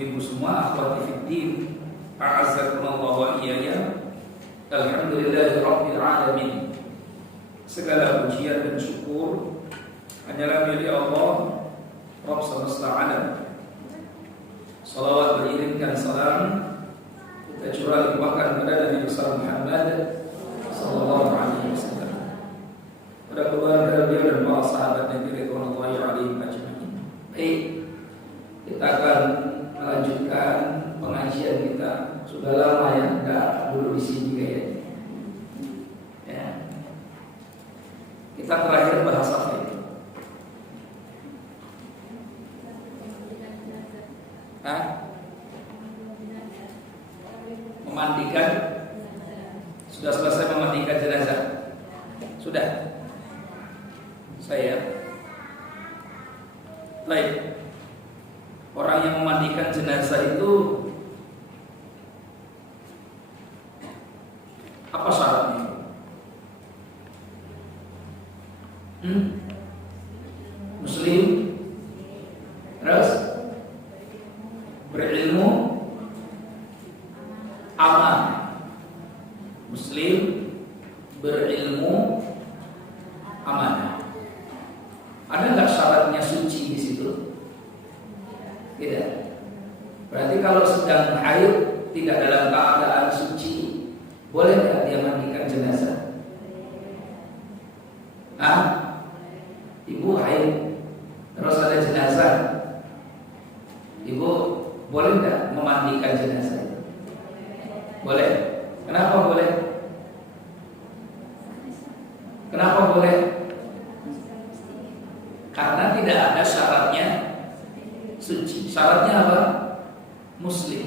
ibu-ibu semua, akhwati fiddin, a'azzakumullah wa iyaya. Alhamdulillahi rabbil alamin. Segala pujian dan syukur hanyalah milik Allah, Rabb semesta alam. Salawat beriringkan salam kita curah limpahkan kepada Nabi besar Muhammad sallallahu alaihi wasallam, pada keluarga beliau dan para sahabat Nabi radhiyallahu alaihim ajma'in. Baik, kita akan melanjutkan pengajian kita. Sudah lama ya enggak dulu di sini kayaknya. Ya. Kita terakhir bahas apa ini? Memandikan. Sudah selesai memandikan jenazah? Sudah. Saya. Baik. Orang yang memandikan jenazah itu apa syaratnya? Muslim, terus berilmu, aman. Muslim, berilmu, amanah. Ada nggak syaratnya suci di situ? Tidak. Berarti kalau sedang haid tidak dalam keadaan suci, boleh nggak dia mandikan jenazah? Ibu haid, terus ada jenazah, ibu boleh nggak memandikan jenazah? Boleh. Kenapa boleh? Kenapa boleh? Karena tidak ada syaratnya suci. Syaratnya apa? Muslim.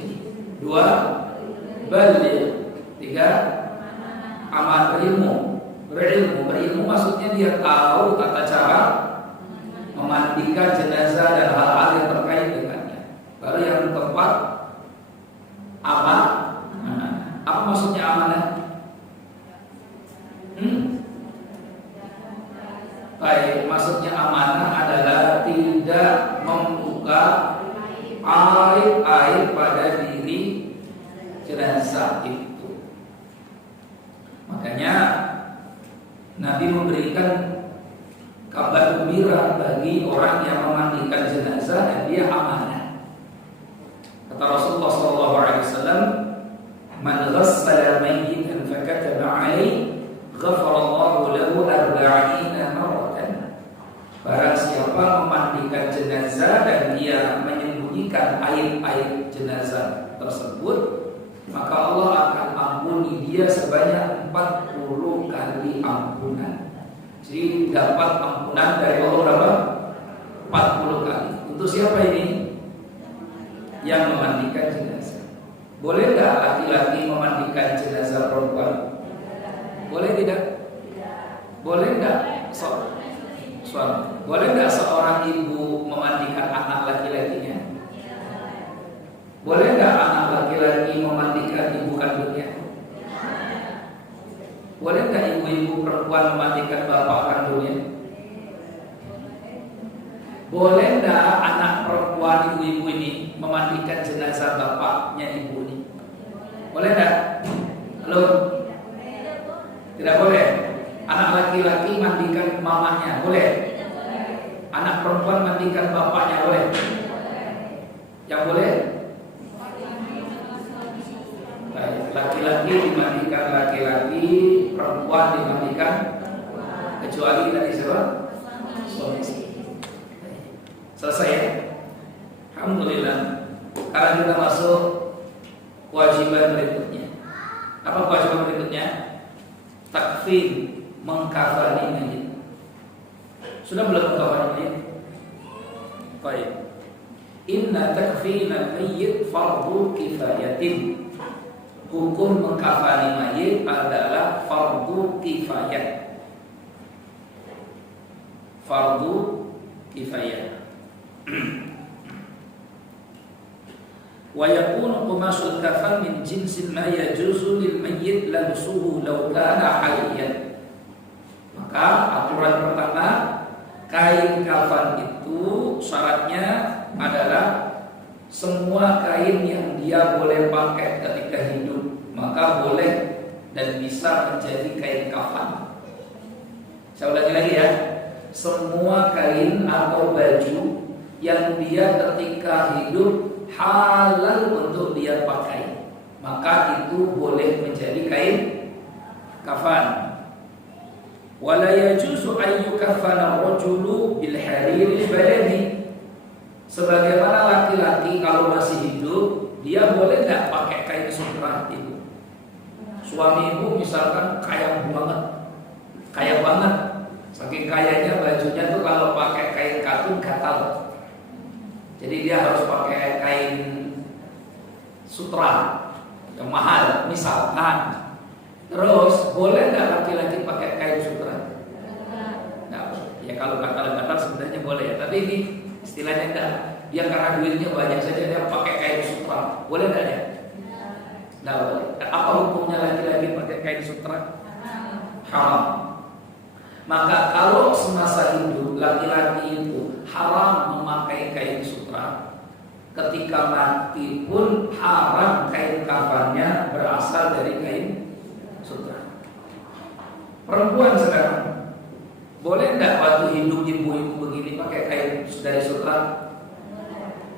2, baligh. 3, aman, berilmu maksudnya dia tahu tata cara memandikan jenazah dan hal-hal yang terkait dengannya. Baru yang keempat, aman. Apa maksudnya amanah? Baik, maksudnya amanah adalah tidak membuka aib pada diri jenazah itu. Makanya Nabi memberikan kabar gembira bagi orang yang memandikan jenazah dan dia amanah. Kata Rasulullah SAW, "Man ghassala mayyitan fakataba 'alaihi, ghafarallahu lahu 40 marratan." Barang siapa memandikan jenazah dan dia menyembunyikan aib jenazah tersebut, maka Allah akan ampuni dia sebanyak 40 kali ampunan. Jadi dapat ampunan dari Allah berapa? 40 kali. Untuk siapa ini? Yang memandikan jenazah. Boleh nggak laki-laki memandikan jenazah perempuan? Boleh tidak? Boleh nggak suami? Boleh nggak seorang ibu memandikan anak laki-lakinya? Boleh nggak anak laki-laki memandikan ibu kandungnya? Boleh nggak ibu-ibu perempuan memandikan bapak kandungnya? Boleh nggak anak perempuan ibu-ibu ini memandikan jenazah bapaknya ibu ini? Boleh nggak? Halo? Tidak boleh. Anak laki-laki mandikan mamanya, boleh? Anak perempuan mandikan bapaknya, boleh? Yang boleh? Laki-laki dimandikan laki-laki, perempuan dimandikan, kecuali tadi siapa? Suami istri. Selesai ya? Alhamdulillah. Sekarang kita masuk kewajiban berikutnya. Apa kewajiban berikutnya? Takfin, mengkafani mayit. Sudah belum mengkafani mayit? Baik. Inna takfina mayyit fardu kifayatin. Hukum mengkafani mayit adalah fardu kifayah. Fardu kifayah. Wa yakunu qumasul kafan min jinsin ma yajuzu lil mayyit labsuhu law kana hayyan. Maka aturan pertama, kain kafan itu syaratnya adalah semua kain yang dia boleh pakai ketika hidup maka boleh dan bisa menjadi kain kafan. Saya ulangi lagi ya. Semua kain atau baju yang dia ketika hidup halal untuk dia pakai, maka itu boleh menjadi kain kafan. Wala yajuzu an yukaffana ar-rajulu bil harir baladi. Sebagaimana laki-laki kalau masih hidup, dia boleh enggak pakai kain sutra itu. Suami ibu misalkan kaya banget. Saking kayanya bajunya tuh kalau pakai kain katun gatal. Jadi dia harus pakai kain sutra yang mahal misalkan. Terus boleh nggak laki-laki pakai kain sutra? Nah, ya kalau gatal-gatal sebenarnya boleh ya. Tapi ini istilahnya enggak. Dia karena duitnya banyak saja dia pakai kain sutra. Boleh nggak ya? Nggak boleh. Apa hukumnya laki-laki pakai kain sutra? Haram. Maka kalau semasa hidup laki-laki itu haram memakai kain sutra, ketika mati pun haram kain kafannya berasal dari kain sutra. Perempuan sekarang boleh enggak waktu hidup ibu-ibu begini pakai kain dari sutra?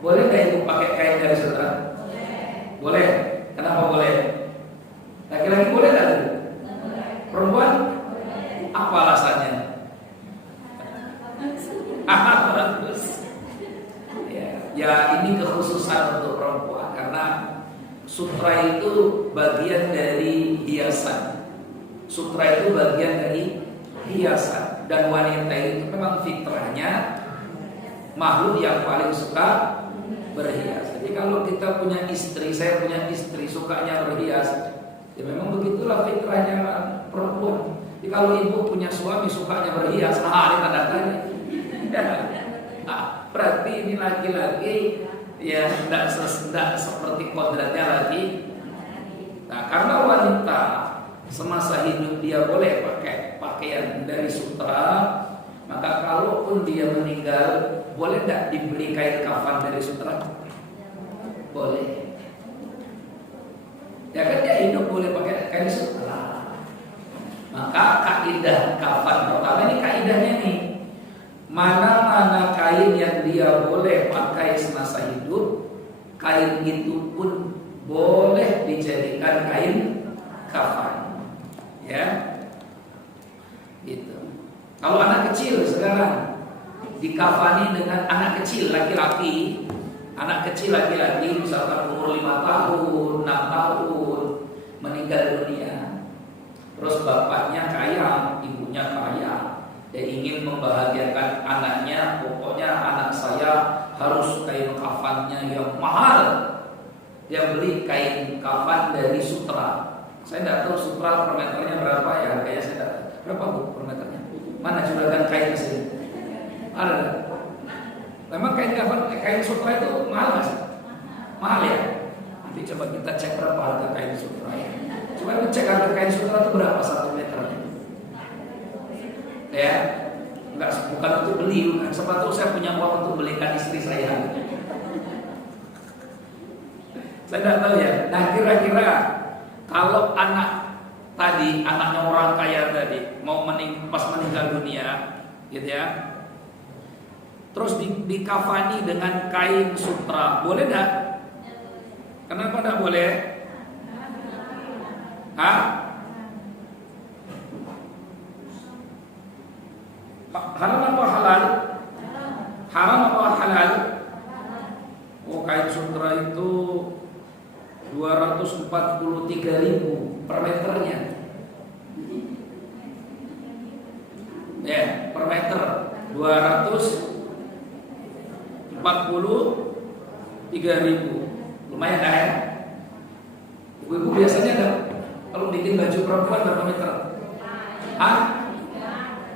Boleh enggak ibu pakai kain dari sutra? Boleh. Kenapa boleh? Laki-laki boleh enggak? Perempuan? Apa alasannya? Bagus. Ya ini kekhususan untuk perempuan karena sutra itu bagian dari hiasan. Sutra itu bagian dari hiasan dan wanita itu memang fitrahnya makhluk yang paling suka berhias. Jadi kalau kita punya istri, saya punya istri sukanya berhias, ya memang begitulah fitrahnya perempuan. Jadi kalau ibu punya suami sukanya berhias, ini tanda-tanda. Berarti ini laki-laki ya tidak seperti kodratnya lagi. Nah, karena wanita semasa hidup dia boleh pakai pakaian dari sutra, maka kalaupun dia meninggal, boleh tidak dibeli kain kafan dari sutra? Boleh. Ya kan dia hidup boleh pakai kain sutra. Maka kaidah kafan pertama ini kaidahnya nih. Mana-mana kain yang dia boleh pakai semasa hidup, kain itu pun boleh dijadikan kain kafan. Ya. Gitu. Kalau anak kecil sekarang dikafani dengan anak kecil laki-laki, misalkan umur 5 tahun, 6 tahun meninggal dunia. Terus bapaknya kaya, ibunya kaya. Dia ingin membahagiakan anaknya, pokoknya anak saya harus kain kafannya yang mahal. Dia beli kain kafan dari sutra. Saya tidak tahu sutra per meternya berapa ya, harganya saya tidak tahu. Berapa bu per meternya? Mana juragan kain di sini? Ada. Memang kain sutra itu mahal nggak sih? Mahal ya. Nanti coba kita cek berapa harga kain sutra ya. Coba cek harga kain sutra itu berapa 1 meternya? Ya, bukan untuk beli, bukan. Sebab itu saya punya uang untuk belikan istri saya. Saya tidak tahu ya. Nah kira-kira kalau anak tadi, anaknya orang kaya tadi mau pas meninggal dunia, gitu ya, terus dikafani dengan kain sutra, boleh tidak? Kenapa tidak boleh? Haram apa halal? Haram apa halal? Oh, kain sutra itu 243.000 per meternya. Ya, per meter 243.000. Lumayan dah ya. Ibu-ibu biasanya ada kalau bikin baju perempuan berapa meter?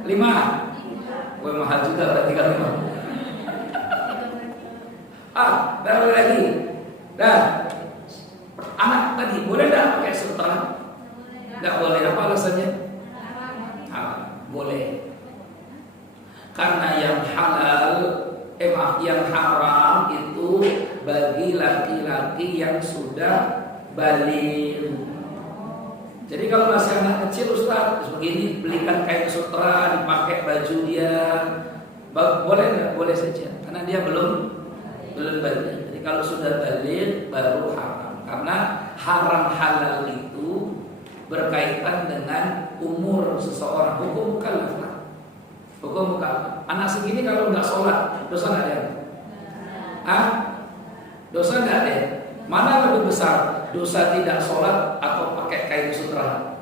5. Wah, mahal juga berarti kalau 5. Taruh lagi. Anak tadi boleh tidak pakai sutra? Tidak boleh. Apa alasannya? Boleh. Karena yang halal, yang haram itu bagi laki-laki yang sudah baligh. Jadi kalau masih anak kecil Ustaz, begini belikan kain sutra, dipakai baju dia, boleh nggak? Boleh saja, karena dia belum baligh. Jadi kalau sudah baligh baru haram, karena haram halal itu berkaitan dengan umur seseorang. Hukum mukallaf. Hukum mukallaf. Anak segini kalau nggak sholat, dosa nggak ada? Dosa nggak ada? Mana lebih besar? Dosa tidak sholat atau pakai kain sutra?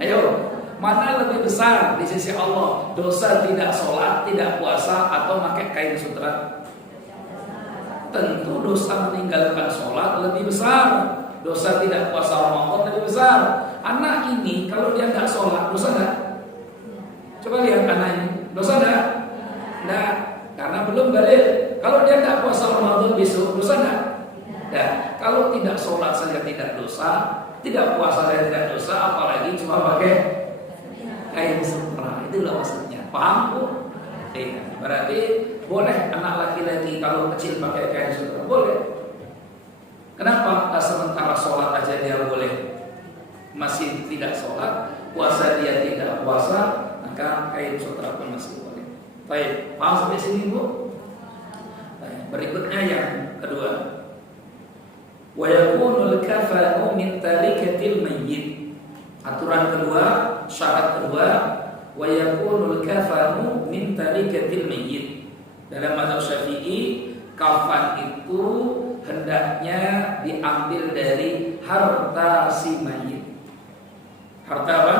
Ayo, mana lebih besar di sisi Allah? Dosa tidak sholat, tidak puasa, atau pakai kain sutra? Tentu dosa meninggalkan sholat lebih besar. Dosa tidak puasa Ramadan lebih besar. Anak ini kalau dia nggak sholat, dosa nggak? Coba lihat anak ini, dosa nggak? Nggak, karena belum balik. Kalau dia nggak puasa Ramadan besok, dosa nggak? Dan kalau tidak sholat saja tidak dosa, tidak puasa saja tidak dosa, apalagi cuma pakai kain sutra. Itulah maksudnya. Paham Bu? Berarti boleh anak laki-laki kalau kecil pakai kain sutra, boleh. Kenapa? Sementara sholat aja dia boleh, masih tidak sholat, puasa dia tidak puasa, maka kain sutra pun masih boleh. Baik, paham sampai sini Bu? Baik, berikutnya yang kedua. Wa yakunul kafanu min tarikatil mayyit. Aturan kedua, syarat kedua, wa yakunul kafanu min tarikatil mayyit. Dalam mazhab Syafi'i, kafan itu hendaknya diambil dari harta si mayit. Harta apa?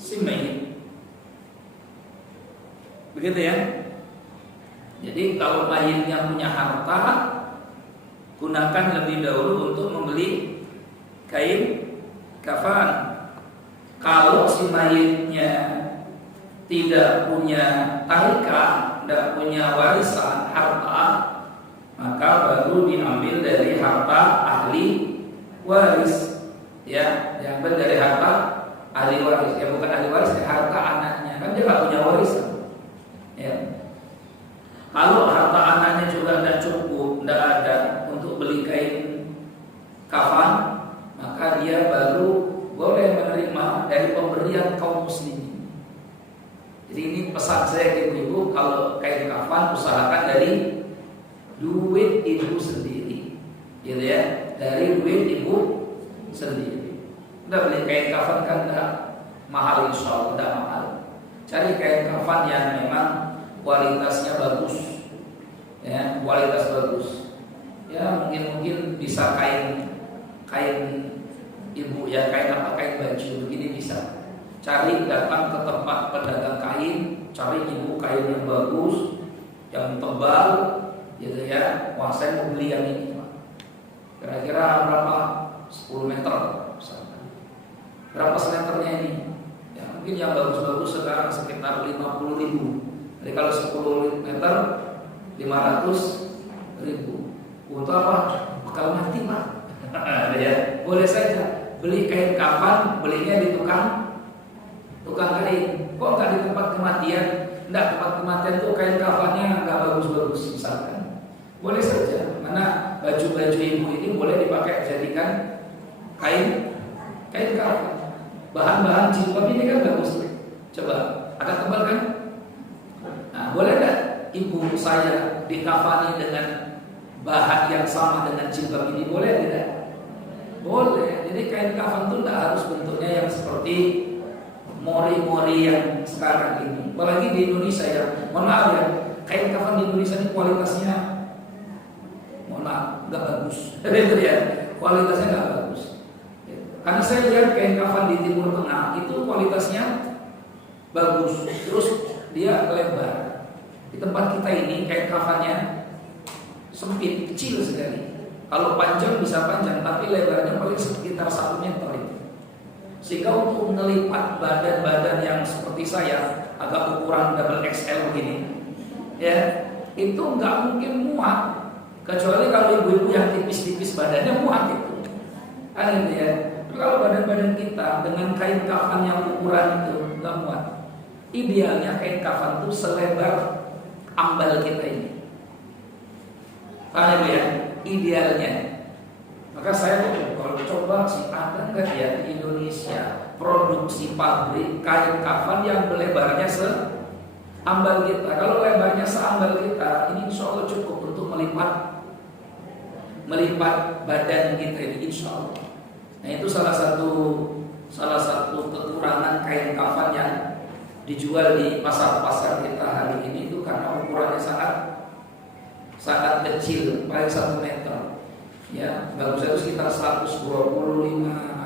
Si mayit. Begitu ya. Jadi kalau mayitnya punya harta, gunakan lebih dahulu untuk membeli kain kafan. Kalau si mayitnya tidak punya tarikah, tidak punya warisan harta, maka baru diambil dari harta ahli waris. Ya, diambil dari harta ahli waris. Ya bukan ahli waris, ya harta anaknya. Kan dia nggak punya warisan. Ya. Kalau harta anaknya juga tidak cukup, tidak ada untuk beli kain kafan, maka dia baru boleh menerima dari pemberian kaum muslimin. Jadi ini pesan saya ke ibu-ibu, kalau kain kafan usahakan dari duit ibu sendiri, gitu ya, dari duit ibu sendiri. Udah beli kain kafan kan enggak mahal, insya Allah enggak mahal. Cari kain kafan yang memang kualitasnya bagus, ya, kualitas bagus. Ya mungkin bisa kain ibu ya, kain apa, kain baju begini bisa. Cari, datang ke tempat pedagang kain, cari ibu kain yang bagus, yang tebal, gitu ya. Wah saya mau beli yang ini, kira-kira berapa? 10 meter misalkan. Berapa semeternya ini? Ya mungkin yang bagus-bagus sekarang sekitar 50.000. Jadi kalau 10 meter 500.000. Untuk apa? Bekal mati Pak. Ya, boleh saja beli kain kafan, belinya di tukang kain. Kok nggak di tempat kematian? Nggak, tempat kematian tuh kain kafannya nggak bagus-bagus misalkan. Boleh saja. Mana baju-baju ibu ini boleh dipakai jadikan kain kafan. Bahan-bahan jilbab ini kan bagus. Coba, agak tebal kan? Nah, boleh nggak ibu saya dikafani dengan bahan yang sama dengan jilbab ini, boleh tidak? Boleh. Jadi kain kafan itu tidak harus bentuknya yang seperti mori-mori yang sekarang ini. Apalagi di Indonesia ya, mohon maaf ya, kain kafan di Indonesia ini kualitasnya, mohon maaf, nggak bagus. Itu ya, kualitasnya nggak bagus. Karena saya lihat kain kafan di Timur Tengah itu kualitasnya bagus, terus dia lebar. Di tempat kita ini kain kafannya sempit, kecil sekali. Kalau panjang bisa panjang, tapi lebarnya paling sekitar 1 meter itu. Sehingga untuk melipat badan-badan yang seperti saya, agak ukuran double XL begini, ya, itu nggak mungkin muat. Kecuali kalau ibu-ibu yang tipis-tipis badannya muat itu. Kan ya. Kalau badan-badan kita dengan kain kafan yang ukuran itu nggak muat. Idealnya kain kafan itu selebar ambal kita ini. Paham ya? Idealnya. Maka saya kalau coba sih ada nggak ya di Indonesia produksi pabrik kain kafan yang lebarnya seambal kita. Kalau lebarnya seambal kita, ini insya Allah cukup untuk melipat badan kita ini insya Allah. Nah itu salah satu kekurangan kain kafan yang dijual di pasar-pasar kita hari ini itu karena ukurannya sangat kecil, paling 1 meter. Ya, bagusnya itu sekitar 125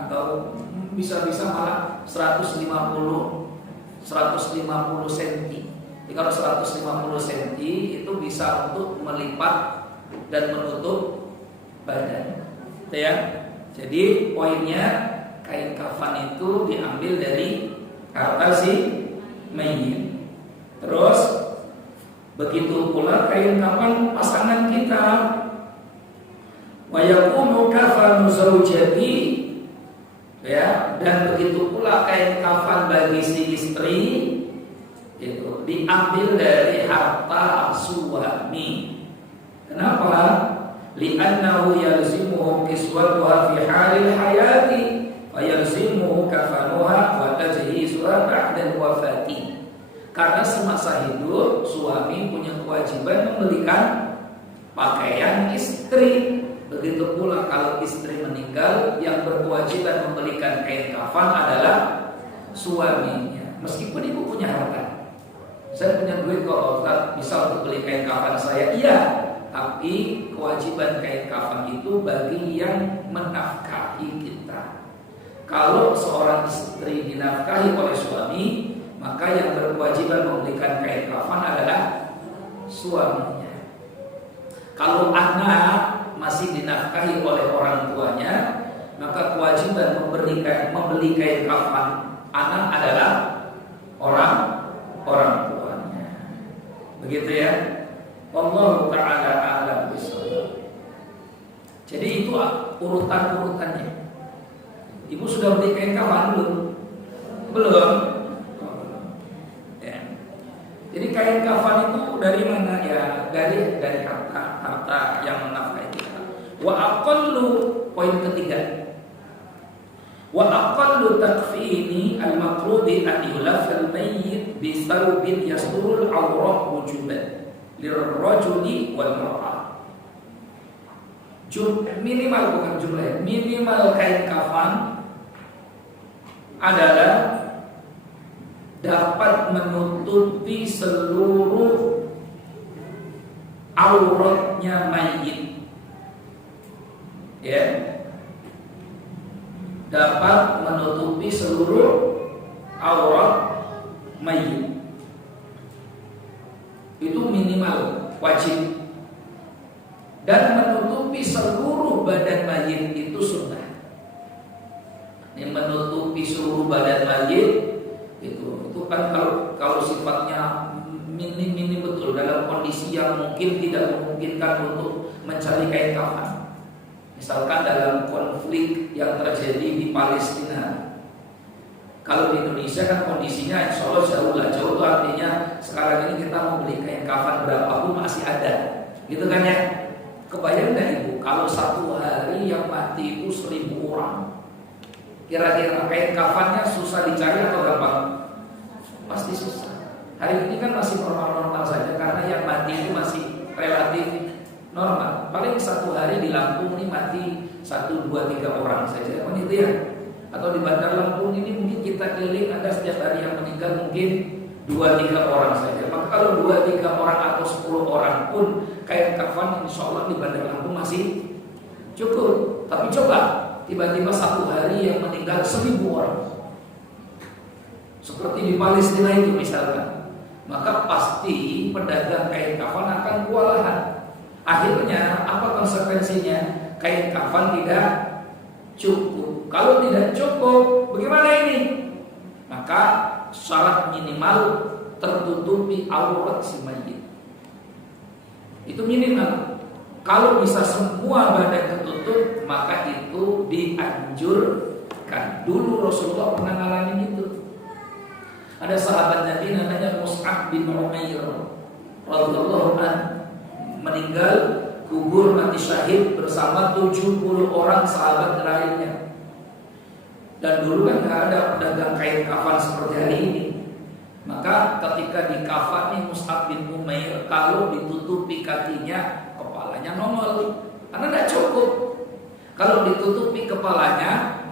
atau bisa malah 150 cm. Jadi kalau 150 cm itu bisa untuk melipat dan menutup badan. Ya. Jadi poinnya kain kafan itu diambil dari harta si mayit. Terus begitu pula kain kafan pasangan kita. Wa yakunu kafanu zaujati, ya, dan begitu pula kain kafan bagi si istri itu diambil dari harta suami. Kenapa? Li'annahu yalzimuhu kiswatuha fi halil hayati wa yalzimuhu kafanuha wa tajhizuha ba'da wafati. Karena semasa hidup suami punya kewajiban membelikan pakaian istri. Begitu pula kalau istri meninggal, yang berkewajiban membelikan kain kafan adalah suaminya. Meskipun ibu punya harta, saya punya duit kok Ustaz, bisa untuk beli kain kafan saya, iya. Tapi kewajiban kain kafan itu bagi yang menafkahi kita. Kalau seorang istri dinafkahi oleh suami, maka yang berkewajiban membelikan kain kafan adalah suaminya. Kalau anak masih dinafkahi oleh orang tuanya, maka kewajiban membeli kain kafan anak adalah orang tuanya. Begitu ya. Wallahu ta'ala a'lam bishawab. Jadi itu urutan-urutannya. Ibu sudah beli kain kafan belum? Belum. Ya. Jadi kain kafan itu dari mana ya? Dari harta yang menafkahi kita. Wa aqallu, poin ketiga. Wa aqallu takfini al-maqrudi an yulafal mayyit bi thawbin yasturul awrah wujuban lirrajuli wal mar'ah. Minimal, bukan jumlah, minimal kain kafan adalah dapat menutupi seluruh auratnya mayit. Ya, dapat menutupi seluruh aurat mayit. Itu minimal, wajib. Dan menutupi seluruh badan mayit itu sunnah. Yang menutupi seluruh badan mayit itu kan kalau sifatnya minim betul, dalam kondisi yang mungkin tidak memungkinkan untuk mencari kain kafan. Misalkan dalam konflik yang terjadi di Palestina. Kalau di Indonesia kan kondisinya insya Allah jauh itu artinya sekarang ini kita mau beli kain kafan berapapun masih ada, gitu kan ya. Kebayang gak ibu kalau satu hari yang mati itu 1000 orang, kira-kira kain kafannya susah dicari atau gampang? Pasti susah. Hari ini kan masih normal-normal saja karena yang mati itu masih relatif normal. Paling satu hari di Lampung ini mati 1, 2, 3 orang saja, kan itu ya. Atau di Bandar Lampung ini mungkin kita keliling ada setiap hari yang meninggal mungkin 2-3 orang saja. Maka kalau 2-3 orang atau 10 orang pun kain kafan insya Allah di Bandar Lampung masih cukup. Tapi coba tiba-tiba satu hari yang meninggal 1000 orang, seperti di Palestina itu misalkan, maka pasti pedagang kain kafan akan kewalahan. Akhirnya apa konsekuensinya? Kain kafan tidak cukup. Kalau tidak cukup, bagaimana ini? Maka syarat minimal tertutupi aurat si mayit. Itu minimal. Kalau bisa semua badan tertutup, maka itu dianjurkan. Dulu Rasulullah pernah ngalamin itu. Ada sahabat Nabi namanya Mus'ab bin Umair radhiyallahu anhu meninggal, gugur mati syahid bersama 70 orang sahabat lainnya. Dan dulu kan nggak ada pedagang kain kafan seperti hari ini. Maka ketika dikafani Mus'ab bin Umair, kalau ditutupi kakinya, kepalanya nongol, karena tidak cukup. Kalau ditutupi kepalanya,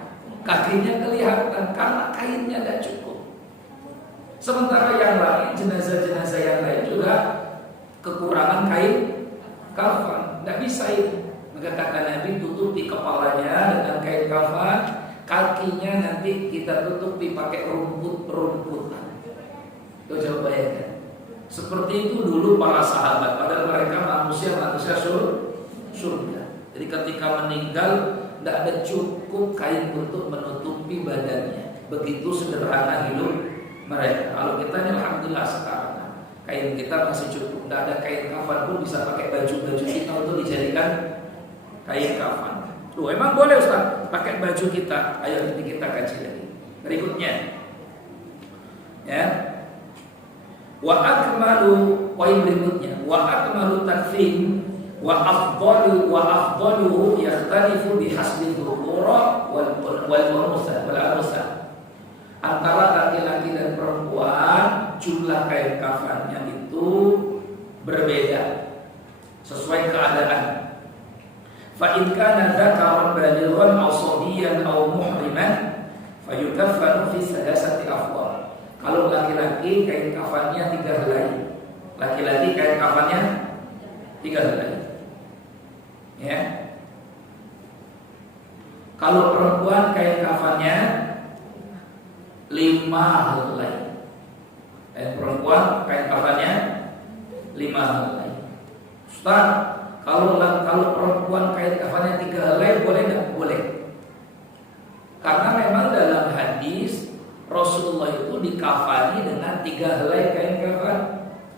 kakinya kelihatan karena kainnya tidak cukup. Sementara yang lain, jenazah-jenazah yang lain juga kekurangan kain kafan, tidak bisa itu. Maka kata Nabi, tutupi kepalanya dengan kain kafan, kakinya nanti kita tutupi pakai rumput-rumputan. Itu jawabannya kan? Seperti itu dulu para sahabat, padahal mereka manusia surga. Jadi ketika meninggal tidak ada cukup kain untuk menutupi badannya. Begitu sederhana hidup mereka. Kalau kita ini alhamdulillah sekarang kain kita masih cukup. Tidak ada kain kafan pun bisa pakai baju-baju kita untuk dijadikan kain kafan. Loh, emang boleh Ustaz pakai baju kita? Ayo nanti kita kaji lagi. Berikutnya, ya. Wa akmalu, poin berikutnya, wa akmalu takfin wa afdaluhu yakhtalifu bihasbi dhukura wal unsa. Antara laki-laki dan perempuan jumlah kain kafannya itu berbeda sesuai keadaan. Fa in kana dzakaran balighan aw sabiyan aw muhriman fayukaffanu fi salasati afdal. Kalau laki-laki kain kafannya 3 helai. Laki-laki kain kafannya 3 helai. Ya. Kalau perempuan kain kafannya 5 helai. Dan perempuan kain kafannya 5 helai. Ustaz, kalau perempuan kain kafannya 3 helai boleh enggak? Boleh. Karena memang dalam hadis Rasulullah itu dikafani dengan 3 helai kain kafan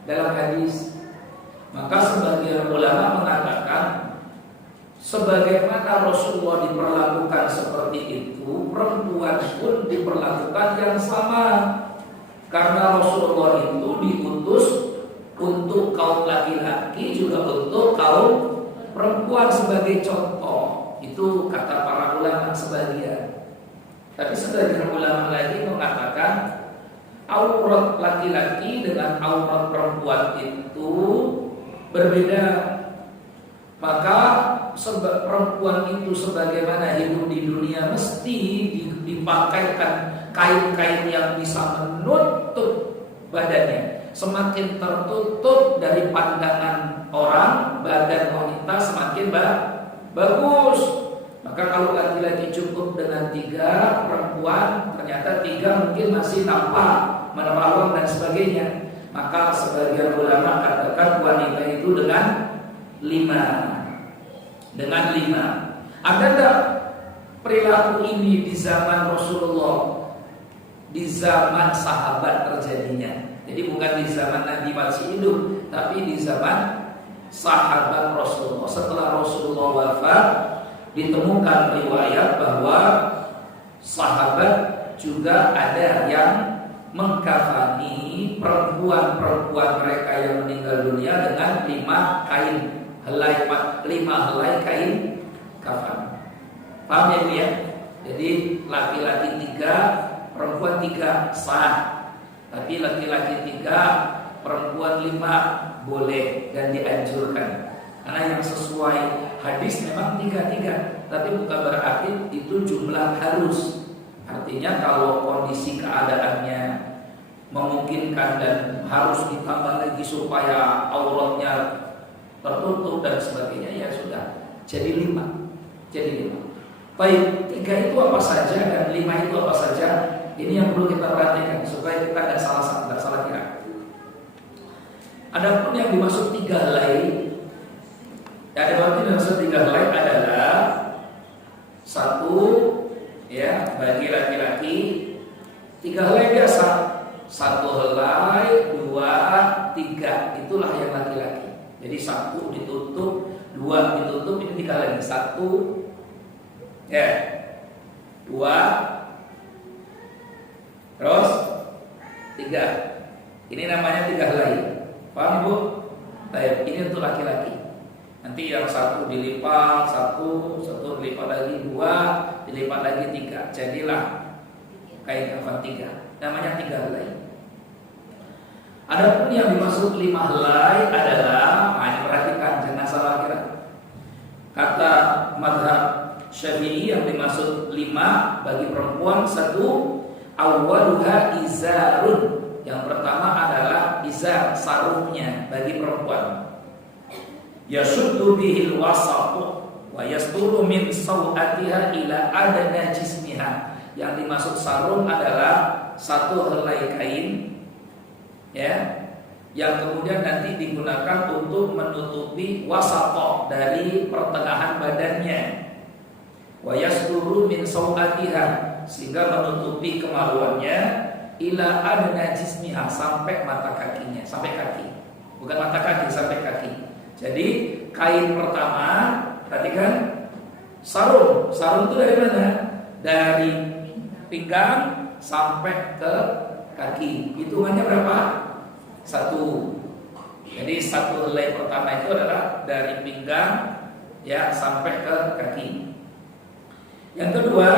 dalam hadis. Maka sebagian ulama mengatakan sebagaimana Rasulullah diperlakukan seperti itu, perempuan pun diperlakukan yang sama. Karena Rasulullah itu diutus untuk kaum laki-laki juga untuk kaum perempuan sebagai contoh. Itu kata para ulama sebagian. Tapi sebagian ulama lagi mengatakan aurat laki-laki dengan aurat perempuan itu berbeda. Maka perempuan itu sebagaimana hidup di dunia mesti dipakaikan kain-kain yang bisa menutup badannya. Semakin tertutup dari pandangan orang, badan wanita semakin bagus. Maka kalau laki-laki cukup dengan 3, perempuan ternyata 3 mungkin masih nampak, menerawang dan sebagainya. Maka sebagian ulama katakan wanita itu dengan 5. Dengan 5. Ada tak perilaku ini di zaman Rasulullah, di zaman sahabat terjadinya? Jadi bukan di zaman Nabi masih hidup, tapi di zaman sahabat Rasulullah. Setelah Rasulullah wafat, ditemukan riwayat bahwa sahabat juga ada yang mengkafani perempuan-perempuan mereka yang meninggal dunia dengan 5 helai kain kafan. Paham ya Bu ya? Jadi laki-laki 3, perempuan 3 sah. Tapi laki-laki 3, perempuan 5 boleh dan dianjurkan. Karena yang sesuai hadis memang 3, tapi bukan berarti itu jumlah harus. Artinya kalau kondisi keadaannya memungkinkan dan harus ditambah lagi supaya auratnya tertutup dan sebagainya, ya sudah jadi 5. Baik, 3 itu apa saja dan 5 itu apa saja? Ini yang perlu kita perhatikan supaya kita tidak salah kira. Adapun yang dimaksud 3 helai, yang dimaksud 3 helai adalah 1 ya bagi laki-laki 3 helai biasa, 1 helai, 2, 3 itulah yang laki-laki. Jadi 1 ditutup, 2 ditutup, ini 3 lagi. 1 ya 2 terus 3. Ini namanya 3 helai. Paham Bu? Baik, ini untuk laki-laki. Nanti yang satu dilipat, satu dilipat lagi 2, dilipat lagi 3. Jadilah kain kafan 3. Namanya 3 helai. Adapun yang dimaksud 5 helai adalah, perhatikan jangan salah kira. Kata mazhab Syafi'i yang dimaksud 5 bagi perempuan 1 awwaluha izarun. Yang pertama adalah izar, sarungnya bagi perempuan. Yashuddu bihil wasaqu wa yasturu min sawatiha ila adna jismiha. Yang dimaksud sarung adalah 1 helai kain, ya, yang kemudian nanti digunakan untuk menutupi wasaqo, dari pertengahan badannya. Wa yasturu min sawatiha, sehingga menutupi kemaluannya, ila adna jismiha, sampai mata kakinya, sampai kaki. Bukan mata kaki, sampai kaki. Jadi kain pertama, perhatikan, sarung. Sarung itu dari mana? Dari pinggang sampai ke kaki. Hitungannya berapa? 1. Jadi 1 helai pertama itu adalah dari pinggang, ya, sampai ke kaki. Yang kedua,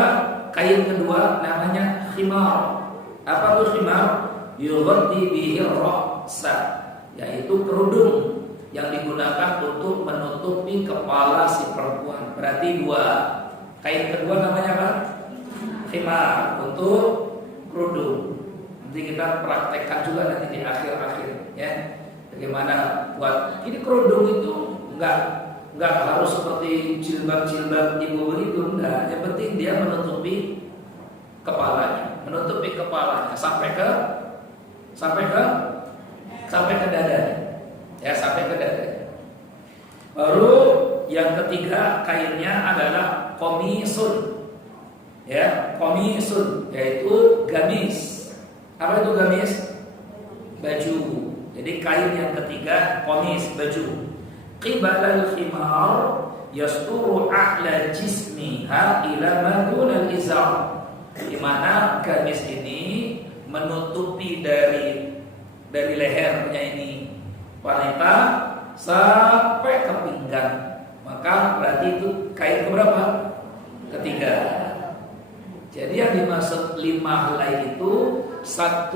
kain kedua namanya khimar. Apa itu khimar? Yughatti bihi ra'sa, yaitu kerudung yang digunakan untuk menutupi kepala si perempuan. Berarti 2. Kain kedua namanya apa? Khimar, untuk kerudung. Nanti kita praktekkan juga nanti di akhir-akhir, ya. Bagaimana buat ini kerudung itu enggak harus seperti jilbab ibu begitu, enggak. Yang penting dia menutupi kepalanya sampai ke dada, ya, sampai ke dada. Baru yang ketiga kainnya adalah komisun, ya, komisun, yaitu gamis. Apa itu gamis? Baju. Jadi kain yang ketiga komis, baju. Qibalal khimar yasturu a'la jismiha ila madunal izar. Di mana gamis ini menutupi dari lehernya ini wanita sampai ke pinggang. Maka berarti itu kain keberapa? Ketiga. Jadi yang dimaksud 5 helai itu 1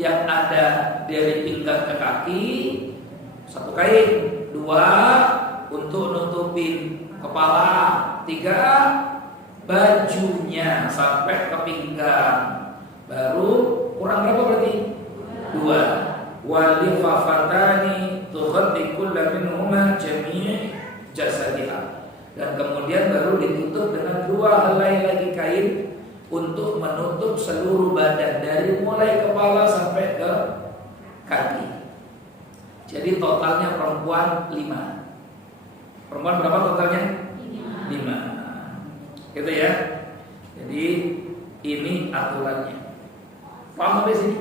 yang ada dari pinggang ke kaki, 1 kain. 2 untuk nutupin kepala. 3 bajunya sampai ke pinggang. Baru kurang berapa berarti? 2. Walifafatani tughatti kulla minhuma jami' jasadiha. Dan kemudian baru ditutup dengan 2 helai lagi kain untuk menutup seluruh badan, dari mulai kepala sampai ke kaki. Jadi totalnya perempuan 5. Perempuan berapa totalnya? 5. Gitu ya. Jadi ini aturannya. Paham sampai sini?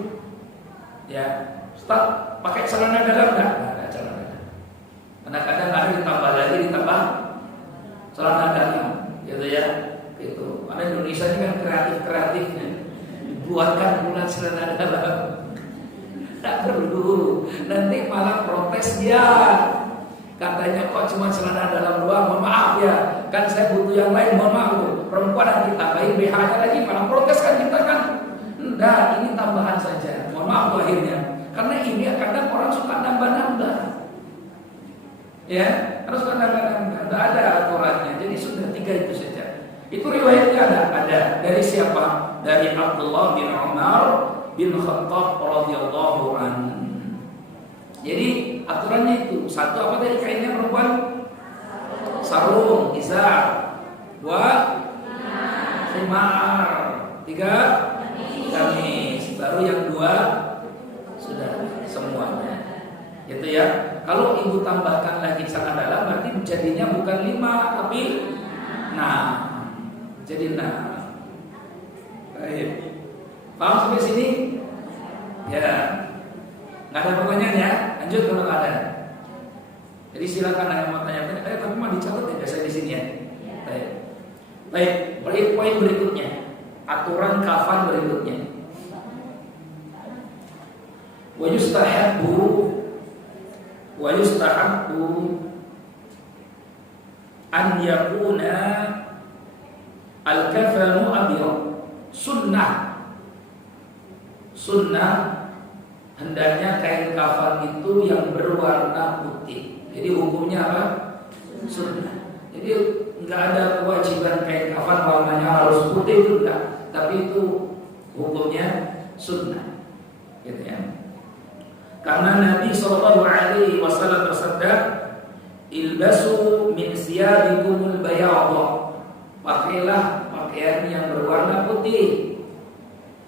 Ya. Ustaz, pakai celana dalam enggak? Enggak ada celana dalam. Kadang-kadang ada ditambah celana dalam, gitu ya. Gitu. Karena Indonesia ini kan kreatif ya. Dibuatkan bulan celana dalam. Tak perlu. Nanti malah protes dia. Katanya kok cuma celana dalam doang, mohon maaf ya. Kan saya butuh yang lain, mohon maaf tuh. Perempuan yang ditambahin BH-nya lagi, malah protes kan kita kan. Enggak, ini tambahan saja. Mohon maaf tuh akhirnya. Karena ini kadang orang suka nambah-nambah. Ya, harus suka nambah-nambah. Enggak ada aturannya. Jadi sudah 3 itu saja. Itu riwayatnya ada. Dari siapa? Dari Abdullah bin Umar bin Khattab radhiyallahu anhu. Jadi aturannya itu 1 apa tadi kainnya perempuan? Sarung, izar. 2 khimar. 3 gamis. Baru yang 2 sudah semuanya. Gitu ya. Kalau ibu tambahkan lagi celana dalam berarti jadinya bukan 5 tapi 6. Jadi 6. Baik. Paham sampai sini? Ya. Nggak ada pertanyaan ya? Lanjut kalau nggak ada. Jadi silakan yang mau tanya. Tapi mah dicatat ya biasa di sini ya. Baik. Poin berikutnya. Aturan kafan berikutnya. Wa yustahabbu an yakuna al-kafanu abyad. Sunnah hendaknya kain kafan itu yang berwarna putih. Jadi hukumnya apa? Sunnah. Jadi nggak ada kewajiban kain kafan warnanya harus putih, itu enggak. Tapi itu hukumnya sunnah, gitu ya. Karena Nabi Shallallahu Alaihi Wasallam bersabda, ilbasu min siyabikumul bayadha, pakailah pakaian yang berwarna putih.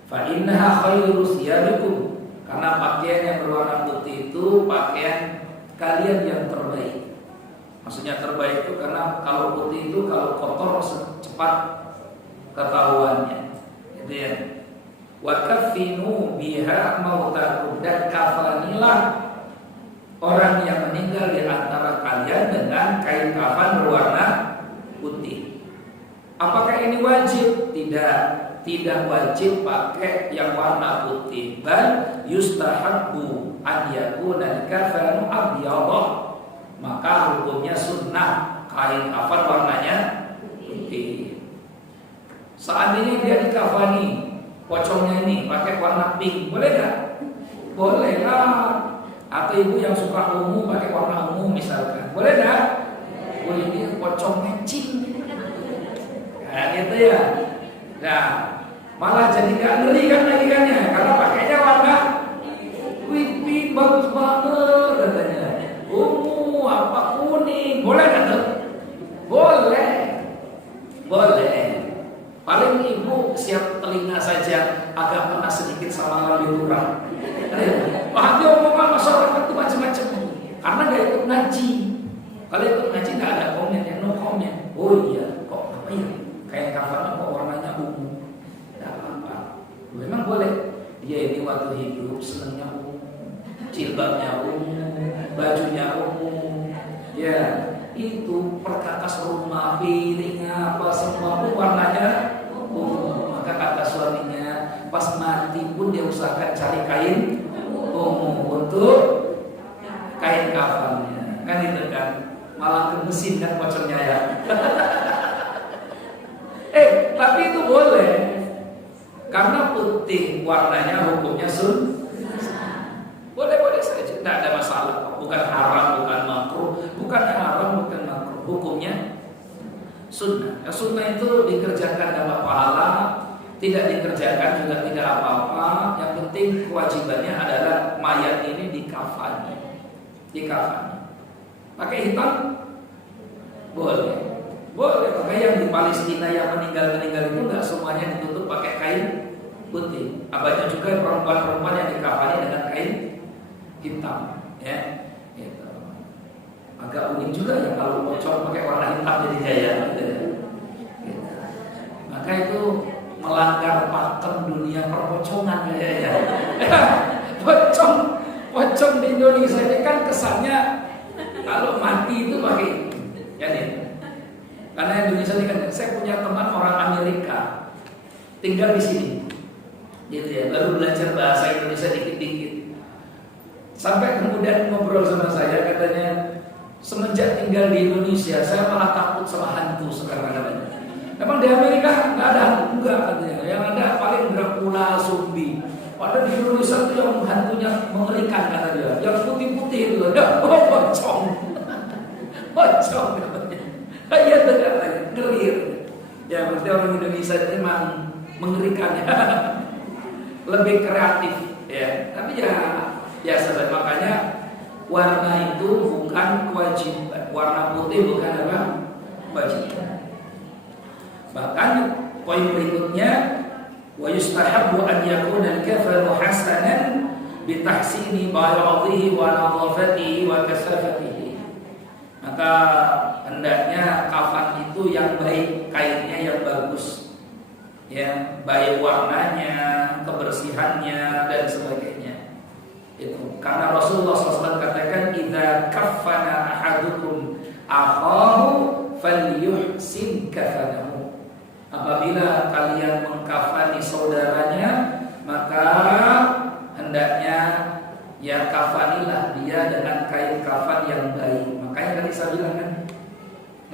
Fa innaha khairu siyabikum, karena pakaian yang berwarna putih itu pakaian kalian yang terbaik. Maksudnya terbaik itu karena kalau putih itu kalau kotor cepat ketahuannya, gitu ya. Wa kaffinu biha mautakum, dan kafanilah orang yang meninggal di antara kalian dengan kain kafan berwarna putih. Apakah ini wajib? Tidak wajib pakai yang warna putih. Bal yustahabbu an yakuna al-kafanu abyadha, maka hukumnya sunnah kain kafan warnanya putih. Seandainya dia dikafani, pocongnya ini pakai warna pink, boleh nggak? Boleh lah. Atau ibu yang suka ungu pakai warna ungu misalkan, boleh nggak? Boleh. Dia pocongnya cing, nah gitu ya. Nah malah jadi nggak ngeri kan ikannya, karena pakainya warna pink, bagus banget katanya. Ungu apa kuning, boleh nggak tuh? Boleh. Paling ibu siap telinga saja agak pernah sedikit sama lebih kurang. Wah, dia omongan masyarakat itu macam-macam. Karena dia ikut ngaji. Kalau ikut ngaji nggak ada komen, ya no comment. Oh iya, kok apa ya? Kayak kafan kok warnanya ungu. Nggak apa-apa. Memang boleh. Dia ini waktu hidup senangnya ungu, jilbabnya ungu, bajunya ungu. Ya, itu perkakas rumah, piringnya apa semua pun warnanya ungu. Maka kata suaminya, pas mati pun dia usahakan cari kain ungu untuk kain kafannya. Kan itu kan, malah ke mesin kan pocongnya ya. Tapi itu boleh, karena putih warnanya hukumnya boleh saja, tidak ada masalah. Bukan haram, bukan makruh, hukumnya sunnah. Sunnah itu dikerjakan dapat pahala, tidak dikerjakan juga tidak apa-apa. Yang penting kewajibannya adalah mayat ini dikafani. Pakai hitam boleh. Pakai yang di Palestina yang meninggal itu nggak semuanya ditutup pakai kain putih. Banyak juga perempuan-perempuan yang dikafani dengan kain hitam, ya. Gitu. Agak unik juga ya kalau pocong pakai warna hitam jadinya ya. Gitu. Maka itu melanggar pakem dunia perpocongan kayaknya. Pocong di Indonesia ini kan kesannya kalau mati itu pakai, ya nih. Karena Indonesia ini kan, saya punya teman orang Amerika tinggal di sini, gitu ya, baru belajar bahasa Indonesia dikit-dikit. Sampai kemudian ngobrol sama saya, katanya semenjak tinggal di Indonesia saya malah takut sama hantu sekarang katanya. Emang di Amerika nggak ada hantu enggak katanya, yang ada paling Dracula, zombie. Padahal di Indonesia itu yang hantunya mengerikan kata dia, yang putih-putih itu ada pocong katanya. Iya katanya, ngelir. Ya berarti orang Indonesia itu memang mengerikan ya, lebih kreatif ya. Tapi ya biasa saja. Makanya warna itu bukan kewajiban, warna putih bukan apa? Kewajiban. Bahkan poin berikutnya, wa yustahabbu an yakuna al-kafanu hasanan bi tahsini bayadhihi wa nadhafatihi wa kasafatihi. Maka hendaknya kafan itu yang baik, kainnya yang bagus, ya, baik warnanya, kebersihannya dan sebagainya. Itu karena Rasulullah SAW katakan, idza kaffana ahadukum akhahu falyuhsin kafanahu. Apabila kalian mengkafani saudaranya, maka hendaknya ya kafanilah dia dengan kain kafan yang baik. Makanya tadi saya bilang kan,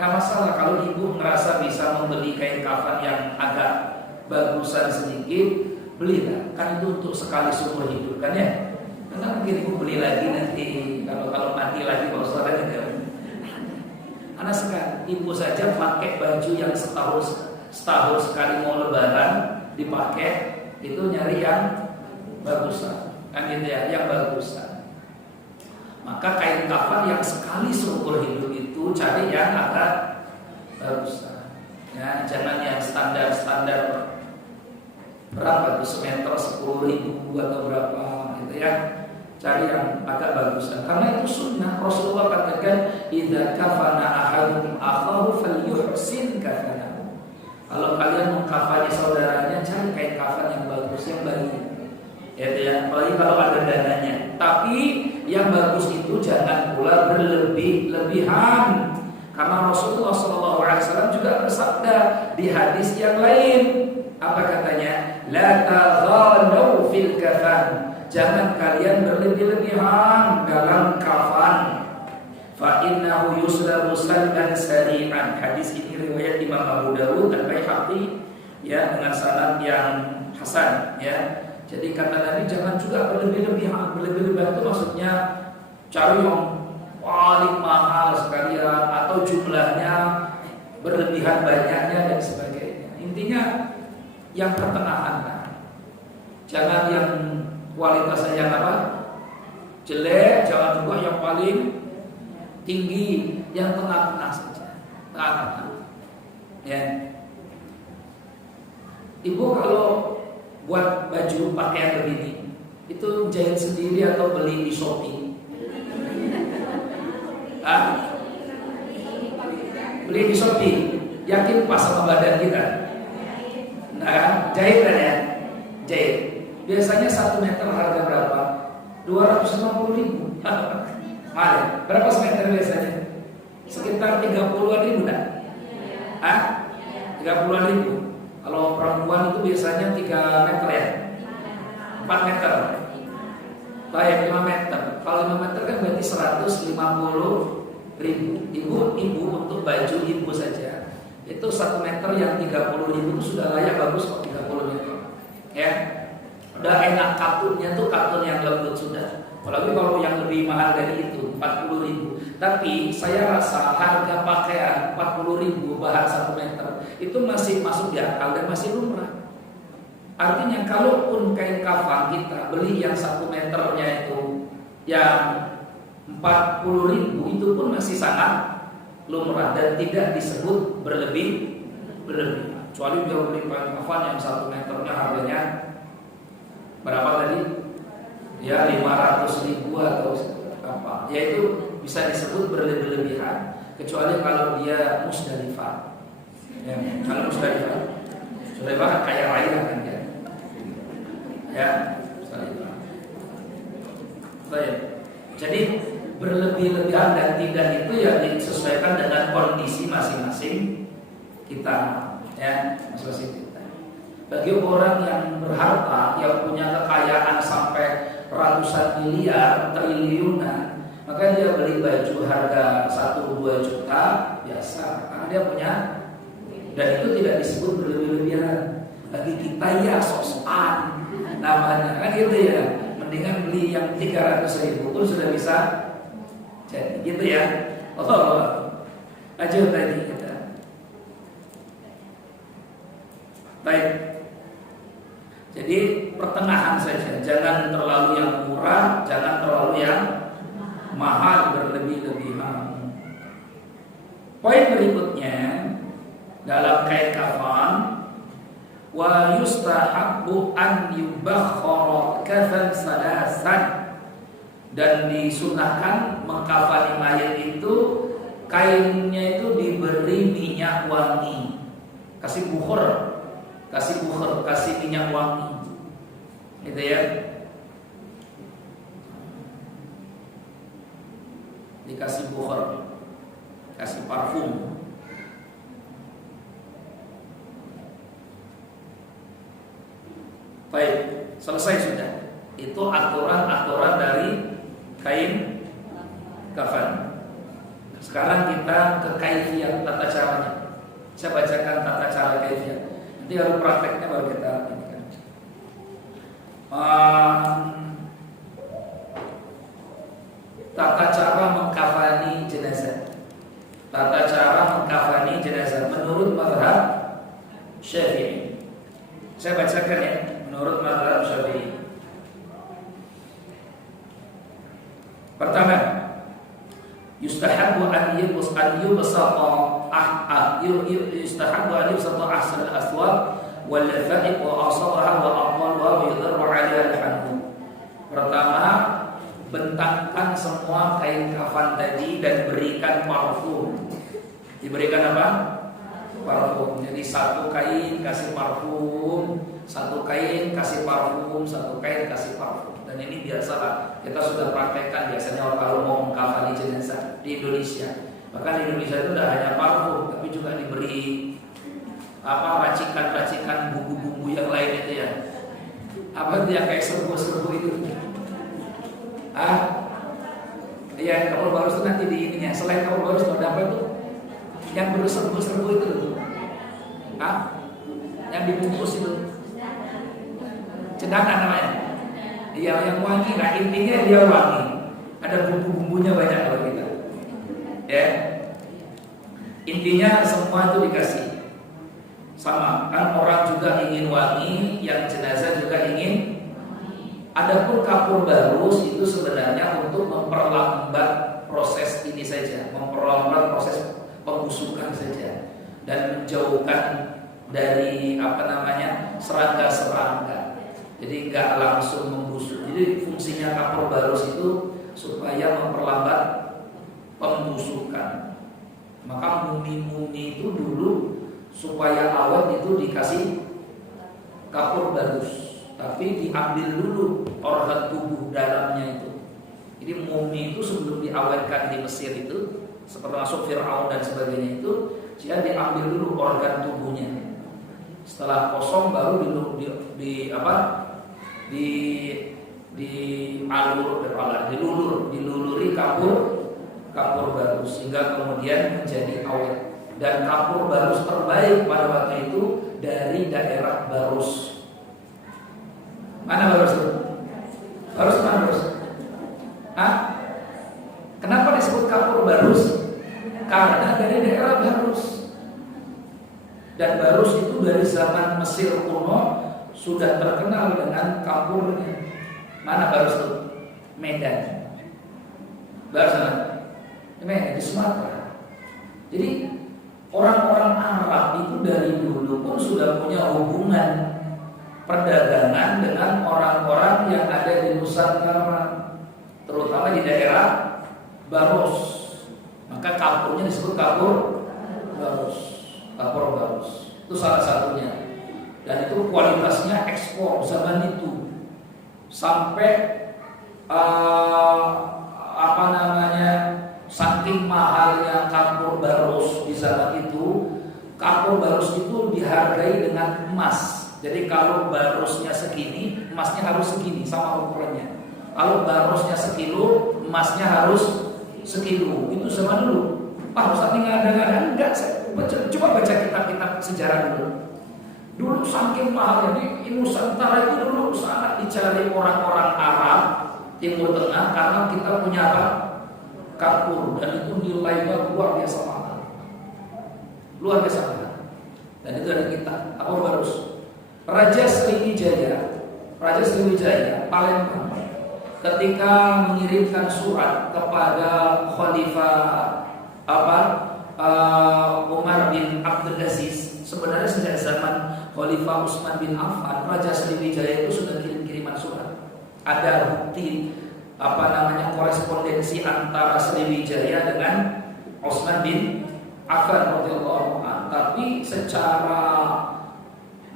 Nggak masalah kalau ibu merasa bisa membeli kain kafan yang agak bagusan sedikit, belilah. Kan itu untuk sekali seumur hidup kan ya. Karena mungkin ibu beli lagi nanti kalau mati lagi kalau saudara gitu. Anak sekali, ibu saja pakai baju yang setahun sekali mau lebaran dipakai, itu nyari yang bagusan, kan gitu ya, yang bagusan. Maka kain kafan yang sekali seumur hidup itu cari yang agak bagusan. Ya, jangan yang standar berapa tuh semeter 10.000 atau berapa gitu ya. Cari yang agak bagusan. Karena itu sunnah. Rasulullah katakan, "Idza kafana ahadukum akhahu falyuhsin kafanahu." Kalau kalian mengkafani saudaranya, cari kain kafan yang bagus, yang baik. Ya, apalagi kalau ada dananya. Tapi yang bagus itu jangan pula berlebihan. Karena Rasulullah SAW juga bersabda di hadis yang lain. Apa katanya? La taghalu fil kafan. Jangan kalian berlebih-lebihan dalam kafan. Fa innahu yuslabu salban sari'an. Hadis ini riwayat Imam Abu Dawud dan Baihaqi ya dengan sanad yang hasan ya. Jadi kata Nabi jangan juga berlebih-lebihan. Berlebih-lebihan itu maksudnya cari yang paling mahal sekalian atau jumlahnya berlebihan banyaknya dan sebagainya. Intinya yang pertengahan. Jangan yang kualitasnya yang apa? Jelek, jangan juga yang paling tinggi, yang tengah-tengah saja. Tengah-tengah. Ya. Ibu kalau buat baju pakaian begini, itu jahit sendiri atau beli di Shopee? Beli di Shopee, yakin pas sama badan kita? Nah, jahit kan ya? Jahit. Biasanya 1 meter harga berapa? 250.000. Mahal. Berapa semeter biasanya? Sekitar 30-an ribu dah. 30-an ribu. Kalau perempuan itu biasanya 3 meter ya? 4 meter. Baik, 5 meter. Kalau 5 meter kan berarti 150.000. Ibu untuk baju ibu saja itu 1 meter yang 30.000 itu sudah layak, bagus kok 30 meter. Ya, udah enak, katunnya tuh katun yang lembut sudah. Apalagi kalau yang lebih mahal dari itu 40.000. Tapi saya rasa harga pakaian 40.000 bahan 1 meter itu masih masuk di akal dan masih lumrah. Artinya kalaupun kain kafan kita beli yang 1 meternya itu yang 40.000 itu pun masih sangat lumrah dan tidak disebut berlebih. Kecuali dia beli kain kafan yang 1 meternya harganya berapa tadi? Ya 500.000 atau apa? Yaitu bisa disebut berlebihan. Kecuali kalau dia Musdalifah. Ya, kalau Musdalifah kaya raya kan dia. Ya, Musdalifah. Baik. Jadi berlebih-lebihan dan tidak itu ya disesuaikan dengan kondisi masing-masing kita, ya, masing-masing kita. Bagi orang yang berharta, yang punya kekayaan sampai ratusan miliar, triliunan, maka dia beli baju harga 1-2 juta biasa, karena dia punya, dan itu tidak disebut berlebih-lebihan. Bagi kita ya sok-sokan namanya, kan gitu ya. Mendingan beli yang 300.000 pun sudah bisa jadi, gitu ya. Lanjut tadi kita. Baik. Jadi pertengahan saja, jangan terlalu yang murah, jangan terlalu yang mahal berlebih-lebihan. Poin berikutnya dalam kain kafan, wa yustahabbu an yubakhkhara kafan salasan, dan disunahkan mengkafani mayat itu kainnya itu diberi minyak wangi, kasih bukhur, kasih minyak wangi, gitu ya. Dikasih bukhur, kasih parfum. Baik, selesai sudah. Itu aturan-aturan dari kain kafan. Sekarang kita ke kaifiyah, tata caranya. Saya bacakan tata cara kaifiyah. Nanti kalau prakteknya baru kita ini kan. Tata cara mengkafani jenazah. Tata cara mengkafani jenazah menurut mazhab Syafi'i. Saya bacakan ya, menurut mazhab Syafi'i. Pertama, yustahabbu an yubsata yustahabbu an yubsata ahsan al-aswab wal lafaiq wa asabaha wa aqwaluha wa yudhar 'alaiha al-hamd. Pertama, bentangkan semua kain kafan tadi dan berikan parfum. Diberikan apa? Parfum. Jadi satu kain kasih parfum, satu kain kasih parfum, satu kain kasih parfum. Dan ini biasalah, kita sudah praktekkan biasanya kalau mau mengkafani jenazah di Indonesia. Bahkan di Indonesia itu tidak hanya parfum, tapi juga diberi racikan-racikan bumbu-bumbu yang lain itu ya. Apa dia kayak serbu-serbu itu? Iya, kapur barus itu nanti di ininya. Selain kapur barus ada apa itu? Yang berserbu-serbu itu loh. Yang dibungkus itu. Cedakan namanya. Iya, yang wangi. Nah, intinya dia wangi. Ada bumbu-bumbunya banyak kalau kita. Ya. Intinya semua itu dikasih. Sama, kan orang juga ingin wangi, yang jenazah juga ingin. Adapun kapur barus itu sebenarnya untuk memperlambat proses ini saja, memperlambat proses pembusukan saja dan menjauhkan dari serangga-serangga. Jadi nggak langsung membusuk. Jadi fungsinya kapur barus itu supaya memperlambat pembusukan. Maka mumi-mumi itu dulu supaya awet itu dikasih kapur barus. Tapi diambil dulu organ tubuh dalamnya itu. Jadi mumi itu sebelum diawetkan di Mesir itu, seperti masuk Fir'aun dan sebagainya itu, dia diambil dulu organ tubuhnya. Setelah kosong baru diluluri kapur barus sehingga kemudian menjadi awet. Dan kapur barus terbaik pada waktu itu dari daerah Barus. Mana Barus itu? Barus mana Barus? Kenapa disebut kapur barus? Karena dari daerah Barus. Dan Barus itu dari zaman Mesir kuno sudah terkenal dengan kapurnya. Mana Barus itu? Medan. Barus mana? Medan di Sumatera. Jadi orang-orang Arab itu dari dulu pun sudah punya hubungan perdagangan dengan orang-orang yang ada di Nusantara, terutama di daerah Barus. Maka kapurnya disebut kapur barus. Kapur barus itu salah satunya. Dan itu kualitasnya ekspor zaman itu sampai saking mahalnya kapur barus di zaman itu. Kapur barus itu dihargai dengan emas. Jadi kalau barusnya segini, emasnya harus segini sama ukurannya. Kalau barusnya sekilo, emasnya harus sekilo. Itu sama dulu. Ustaz ini nggak ada. Enggak, coba baca kitab-kitab sejarah dulu. Dulu saking mahalnya di Nusantara itu dulu sangat dicari orang-orang Arab Timur Tengah karena kita punya apa? Kapur, dan itu nilainya luar biasa mahal. Luar biasa mahal. Dan itu ada kita, kapur barus. Raja Sriwijaya Palembang ketika mengirimkan surat kepada Khalifah Umar bin Abdul Aziz. Sebenarnya sejak zaman Khalifah Utsman bin Affan, Raja Sriwijaya itu sudah kirim-kiriman surat. Ada bukti korespondensi antara Sriwijaya dengan Utsman bin Affan radhiyallahu anhu. Tapi secara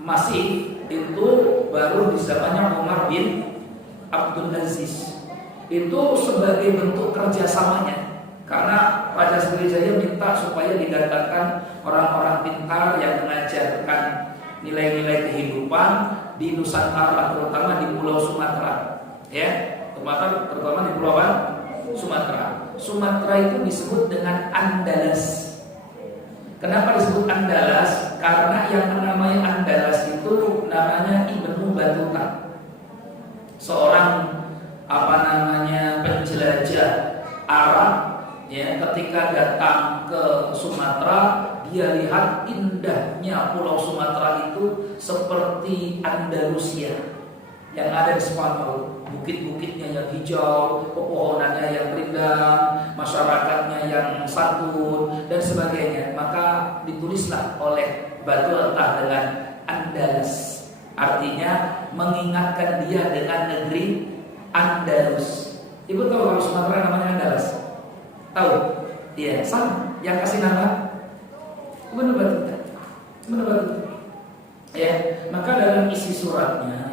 masif itu baru di zamannya Umar bin Abdul Aziz. Itu sebagai bentuk kerjasamanya, karena Raja Sriwijaya minta supaya didatangkan orang-orang pintar yang mengajarkan nilai-nilai kehidupan di Nusantara, terutama di Pulau Sumatera, ya, terutama di Pulau Sumatera. Sumatera itu disebut dengan Andalas. Kenapa disebut Andalas? Karena yang namanya Andalas itu namanya Ibnu Battuta, seorang penjelajah Arab ya. Ketika datang ke Sumatera, dia lihat indahnya pulau Sumatera itu seperti Andalusia yang ada di Spanyol. Bukit-bukitnya yang hijau, pepohonannya yang rindang, masyarakatnya yang santun dan sebagainya. Maka ditulislah oleh Battuta dengan Andalus, artinya mengingatkan dia dengan negeri Andalus. Ibu tahu kalau Sumatera namanya Andalus? Tahu? Iya, sama. Yang kasih nama Ibnu Battuta. Ya, maka dalam isi suratnya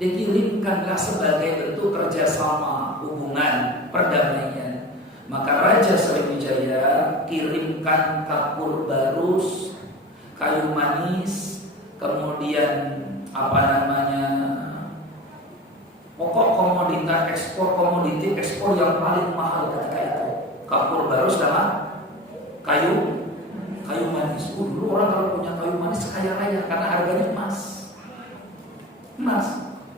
dikirimkanlah sebagai bentuk kerjasama hubungan perdamaian. Maka Raja Sriwijaya kirimkan kapur barus, kayu manis, kemudian pokok komoditi ekspor yang paling mahal ketika itu. Kapur barus sama kayu manis. Dulu orang kalau punya kayu manis kaya raya karena harganya emas.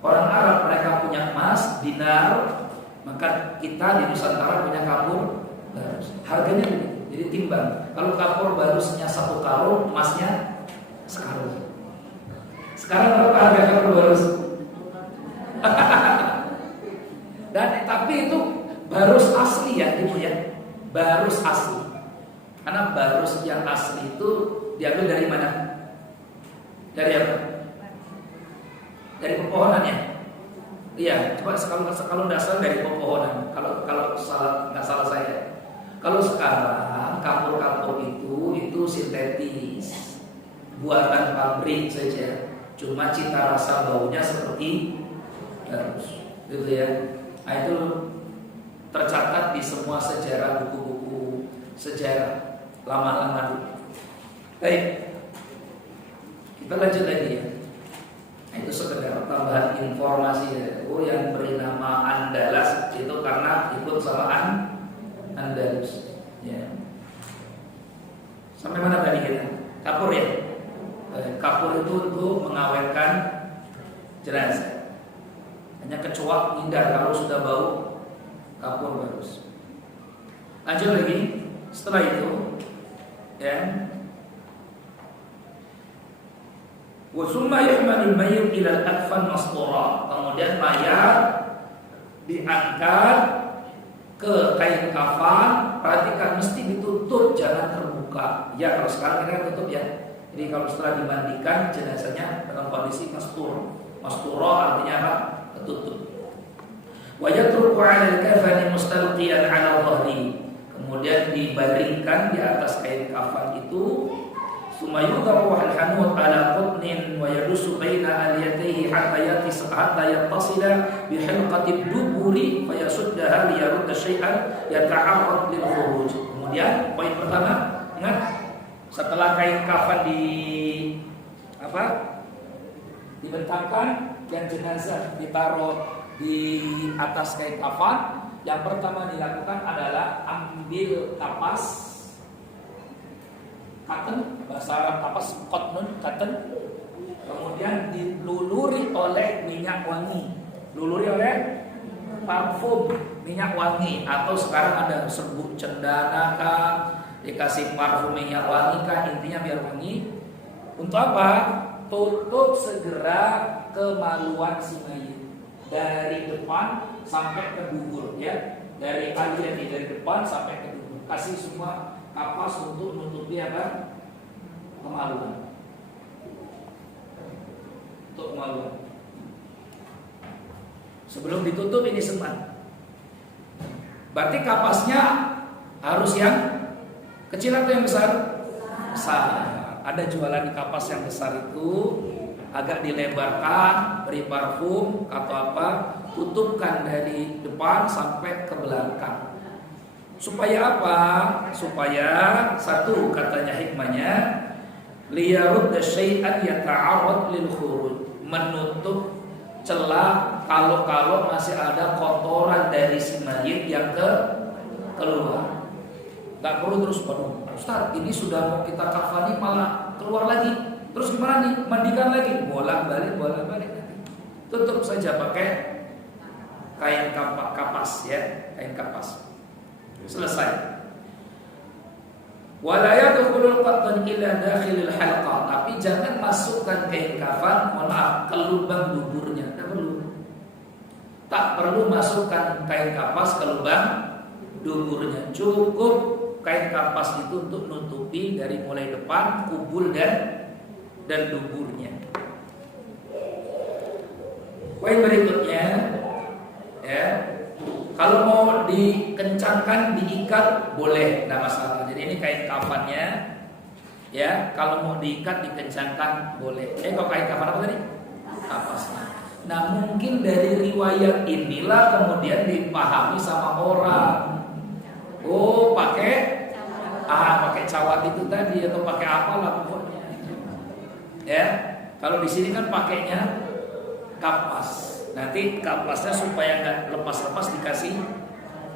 Orang Arab mereka punya emas, dinar, maka kita di Nusantara punya kapur barus. Harganya jadi timbang. Kalau kapur barusnya 1 karung, emasnya sekarung. Sekarang berapa harga kapur barus? Dan tapi itu barus asli ya, Ibu ya. Barus asli. Karena barus yang asli itu diambil dari mana? Dari apa? Dari pepohonannya. Iya, coba kalau dasar dari pepohonan. Kalau nggak salah saya. Kalau sekarang kapur-kapur itu sintetis, buatan pabrik saja. Cuma cita rasa baunya seperti barus, gitu ya. Nah, itu tercatat di semua sejarah buku-buku sejarah lama-lama dulu. Baik, kita lanjut lagi ya. Nah, itu sekedar tambahan informasi ya. Yang beri nama Andalas itu karena ikut sama Andalus ya. Sampai mana tadi kita? Kapur ya. Kapur itu untuk mengawetkan jenazah. Hanya kecoak hindar kalau sudah bau kapur barus. Lanjut lagi. Setelah itu ya, wa summa yuhmalul mayyit ila al-akfan mastura. Kemudian mayat diangkat ke kain kafan. Perhatikan mesti ditutup, jangan terbuka. Ya, kalau sekarang ini kan tutup ya. Jadi kalau setelah dimandikan jenazahnya dalam kondisi mastur. Mastura artinya apa? Tertutup. Wa yatruku 'ala al-kafani mustalqiyan 'ala dhahri. Kemudian dibaringkan di atas kain kafan itu. Sumayudahu al-hanut ala qutnin wa yadusu baina aliyatihi hatta yattasila bi hilqati duburi fa yasuddaha li yarudda syai'an yata'arrad lil khuruj. Kemudian poin pertama, ingat, setelah kain kafan dibentangkan dan jenazah ditaruh di atas kain kafan, yang pertama dilakukan adalah ambil kapas cotton, bahasa Arab kapas cotton, kemudian diluluri oleh minyak wangi, luluri oleh parfum minyak wangi, atau sekarang ada serbuk cendana kah, dikasih parfum minyak wangi kah, intinya biar wangi. Untuk apa? Tutup segera kemaluan si mayit dari depan sampai ke dubur ya, dari depan sampai ke dubur. Kasih semua kapas untuk menutupi apa? Kemaluan. Untuk kemaluan. Sebelum ditutup ini semat. Berarti kapasnya harus yang kecil atau yang besar? Besar. Ada jualan kapas yang besar itu agak dilebarkan, beri parfum atau apa, tutupkan dari depan sampai ke belakang. Supaya apa? Supaya satu, katanya hikmahnya, liyarud syai'an yata'arrad lil khuruj, menutup celah kalau masih ada kotoran dari si mayit yang keluar. Nggak perlu terus, waduh Ustaz ini sudah mau kita kafani malah keluar lagi. Terus gimana nih? Mandikan lagi, bolak-balik. Tutup saja pakai kain kapas ya, kain kapas. Selesai. Wala yadkhulul qattan ila dakhilil halqah, tapi jangan masukkan kain kafan, ke lubang duburnya. Tak perlu masukkan kain kapas ke lubang duburnya. Cukup kain kapas itu untuk nutupi dari mulai depan, kubul dan duburnya. Poin berikutnya, ya, kalau mau dikencangkan, diikat boleh, tidak masalah. Jadi ini kain kafannya, ya, kalau mau diikat, dikencangkan boleh. Kalau kain kafan apa tadi? Kapasnya. Nah mungkin dari riwayat inilah kemudian dipahami sama orang. Oh pakai cawat itu tadi atau pakai apalah pokoknya. Ya, kalau di sini kan pakainya kapas. Nanti kapasnya supaya nggak lepas-lepas dikasih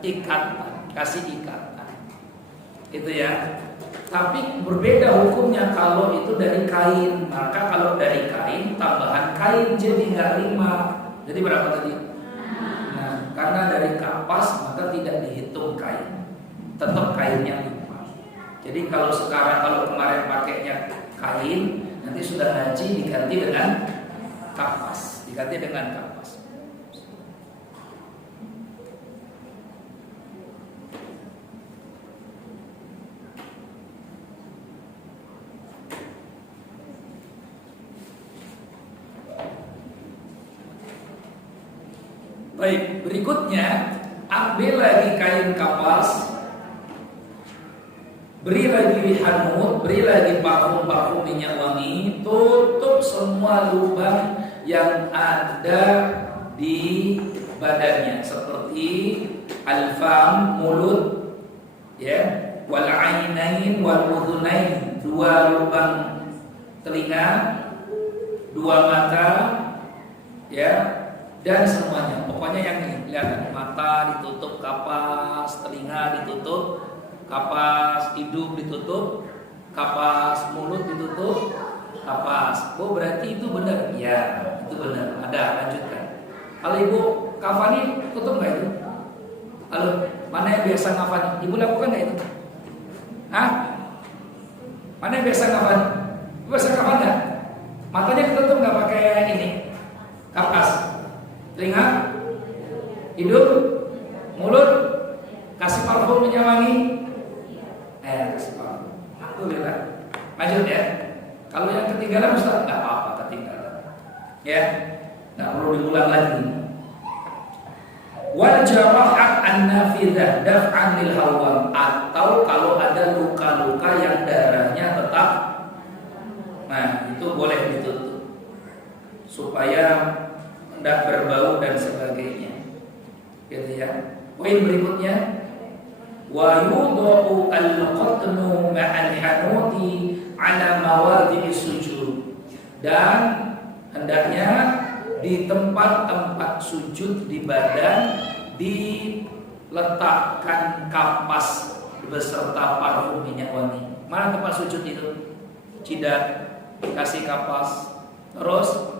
ikatan, itu ya. Tapi berbeda hukumnya kalau itu dari kain. Maka kalau dari kain tambahan kain jadi nggak 5. Jadi berapa tadi? Nah, karena dari kapas maka tidak dihitung kain, tetap kainnya 5. Jadi kalau kemarin pakainya kain, nanti sudah ngaji diganti dengan kapas. Baik, berikutnya ambil lagi kain kapas, beri lagi hanut, beri lagi parfum minyak wangi, tutup semua lubang yang ada di badannya seperti al-fam, mulut, ya, wal ainain wal udhunain, 2 lubang telinga, 2 mata, ya, dan semuanya. Pokoknya yang ini, lihat, mata ditutup kapas, telinga ditutup kapas, hidung ditutup kapas, mulut ditutup kapas. Oh berarti itu benar? Ya, itu benar. Ada, lanjutkan. Kalau ibu kafani tutup nggak itu? Kalau mana yang biasa kafani? Ibu lakukan nggak itu? Hah? Mana yang biasa kafani? Ibu biasa kafani nggak? Matanya ditutup nggak pakai ini? Kapas. Telinga, hidung, mulut, kasih parfum minyak wangi, kasih parfum. Alhamdulillah. Lanjut ya. Kalau yang ketinggalan Ustaz, nggak apa-apa ketinggalan. Ya, nggak perlu diulang lagi. Wal jarahat an-nafidah daf'an lil hawam, atau kalau ada luka-luka yang darahnya tetap, nah itu boleh ditutup supaya tidak berbau dan sebagainya, gitu ya. Poin berikutnya, wa yudau al-qatnu ma'al hanuti ala mawadhi'i sujud, dan hendaknya di tempat-tempat sujud di badan diletakkan kapas beserta parfum minyak wangi. Mana tempat sujud itu? Tidak kasih kapas. Terus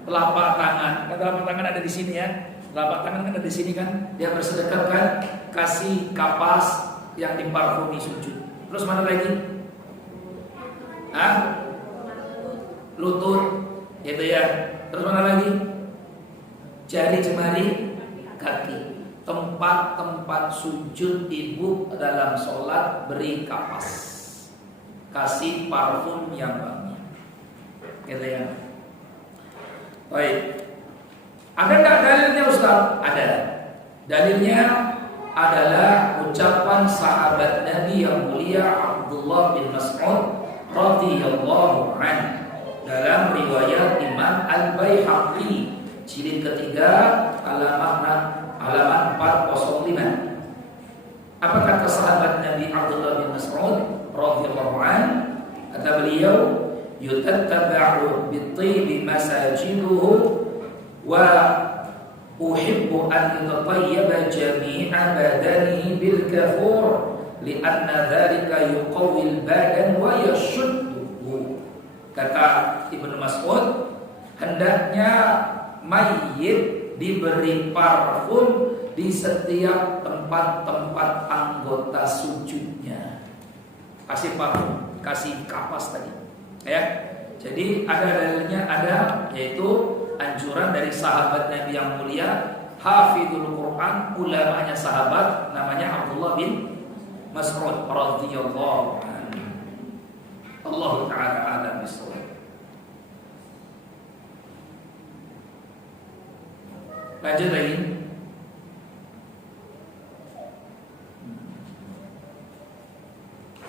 telapak tangan, telapak tangan ada di sini ya. Telapak tangan kan ada di sini kan. Dia bersedekap kan, kasih kapas yang diparfumi sujud. Terus mana lagi? Lutut, gitu ya. Terus mana lagi? Jari jemari kaki. Tempat-tempat sujud ibu dalam sholat beri kapas, kasih parfum yang wangi, gitu ya. Baik. Ada enggak dalilnya Ustaz? Ada. Dalilnya adalah ucapan sahabat Nabi yang mulia Abdullah bin Mas'ud radhiyallahu anhu dalam riwayat Imam Al-Baihaqi jilid ketiga halaman 405. Apa kata sahabat Nabi Abdullah bin Mas'ud radhiyallahu anhu? Kata beliau, yutataba'u bit-tibi masajiduhu wa uhibbu an yutatayyaba jami'a badanihi bil kafur li'anna dzalika yuqawwil badan wa yashudduhu. Kata Ibnu Mas'ud, hendaknya mayit diberi parfum di setiap tempat-tempat anggota sujudnya. Kasih parfum, kasih kapas tadi, ya. Jadi ada dalilnya, ada, yaitu anjuran dari sahabat Nabi yang mulia, hafidul Quran, ulamanya sahabat, namanya Abdullah bin Mas'ud radhiyallahu anhu. Allah taala a'lam bishawab. Lanjut lagi.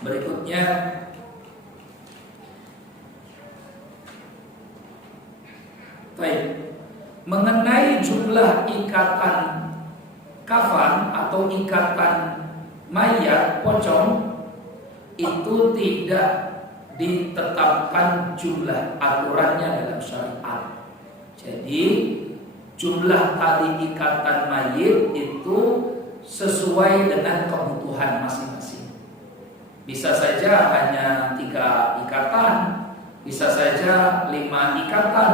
Berikutnya baik, mengenai jumlah ikatan kafan atau ikatan mayat pocong, itu tidak ditetapkan jumlah aturannya dalam syariat. Jadi jumlah tali ikatan mayit itu sesuai dengan kebutuhan masing-masing. Bisa saja hanya 3 ikatan, bisa saja 5 ikatan,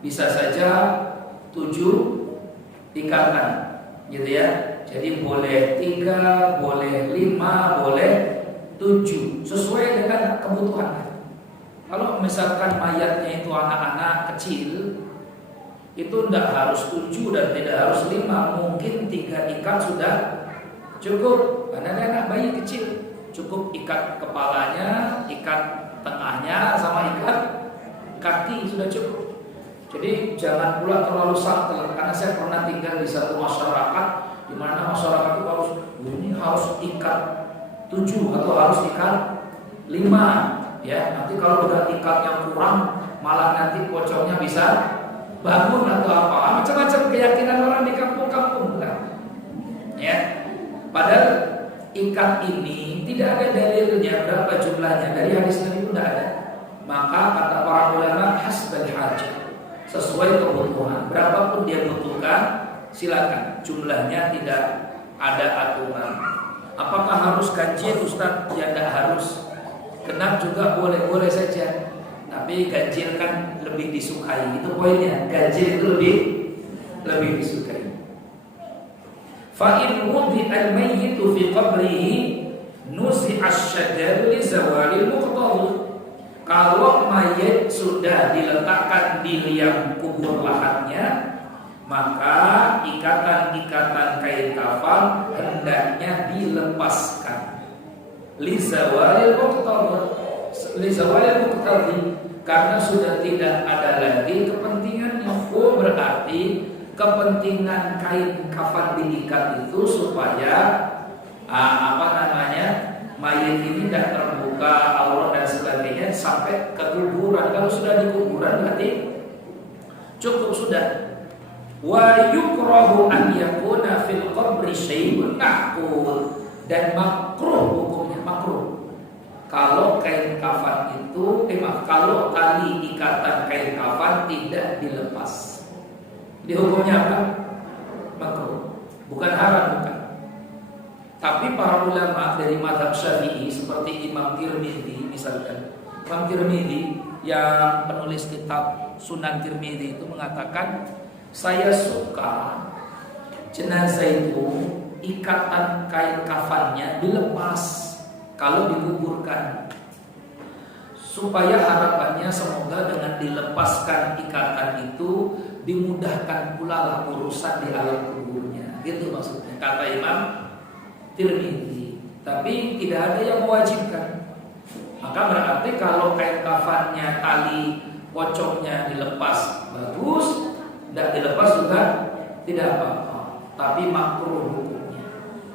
bisa saja 7 ikatan, gitu ya. Jadi boleh 3, boleh 5, boleh 7, sesuai dengan kebutuhan. Kalau misalkan mayatnya itu anak-anak kecil, itu tidak harus 7 dan tidak harus 5, mungkin 3 ikat sudah cukup. Karena ada anak bayi kecil, cukup ikat kepalanya, ikat tengahnya, sama ikat kaki sudah cukup. Jadi jangan pula terlalu saklek, karena saya pernah tinggal di satu masyarakat di mana masyarakat itu harus ikat 7 atau harus ikat 5, ya. Nanti kalau udah ikat yang kurang, malah nanti pocongnya bisa bangun atau apa, macam-macam keyakinan orang di kampung-kampung kan, ya. Padahal ikat ini tidak ada dalilnya berapa jumlahnya, dari hadis Nabi itu tidak ada. Maka kata para ulama, hasbal hajah, sesuai kebutuhan, berapapun dia butuhkan silakan, jumlahnya tidak ada aturan. Apakah harus ganjil Ustaz? Ya tidak harus. Genap juga boleh-boleh saja. Tapi ganjil kan lebih disukai, itu poinnya. Ganjil itu lebih disukai. Fa in wudi'al mayyitu fi qabrihi nuzi'a asy-syajar li zawalil muqtadhi. Kalau mayit sudah diletakkan di liang kubur lahannya, maka ikatan-ikatan kain kafan hendaknya dilepaskan. Li zawalil muqtadhi, karena sudah tidak ada lagi kepentingannya. Oh, berarti kepentingan kain kafan diikat itu supaya mayit ini tidak terbuka aurat dan sebagainya sampai ke kuburan. Kalau sudah di kuburan berarti cukup sudah. Wa yukrahu an yakuna fil qabri syai'un naqul, dan makruh, hukumnya makruh kalau kain kafan itu kalau tali ikatan kain kafan tidak dilepas. Dihukumnya apa? Makruh, bukan haram, bukan. Tapi para ulama dari mazhab Syafi'i seperti Imam Tirmidzi misalkan, Imam Tirmidzi yang penulis kitab Sunan Tirmidzi itu mengatakan, saya suka jenazah itu ikatan kain kafannya dilepas kalau dikuburkan, supaya harapannya semoga dengan dilepaskan ikatan itu dimudahkan pula lah urusan di alam kuburnya. Gitu maksudnya kata Imam Tirmidzi. Tapi tidak ada yang mewajibkan. Maka berarti kalau kain kafannya tali pocongnya dilepas bagus, tidak dilepas juga tidak apa-apa. Tapi makruh hukumnya.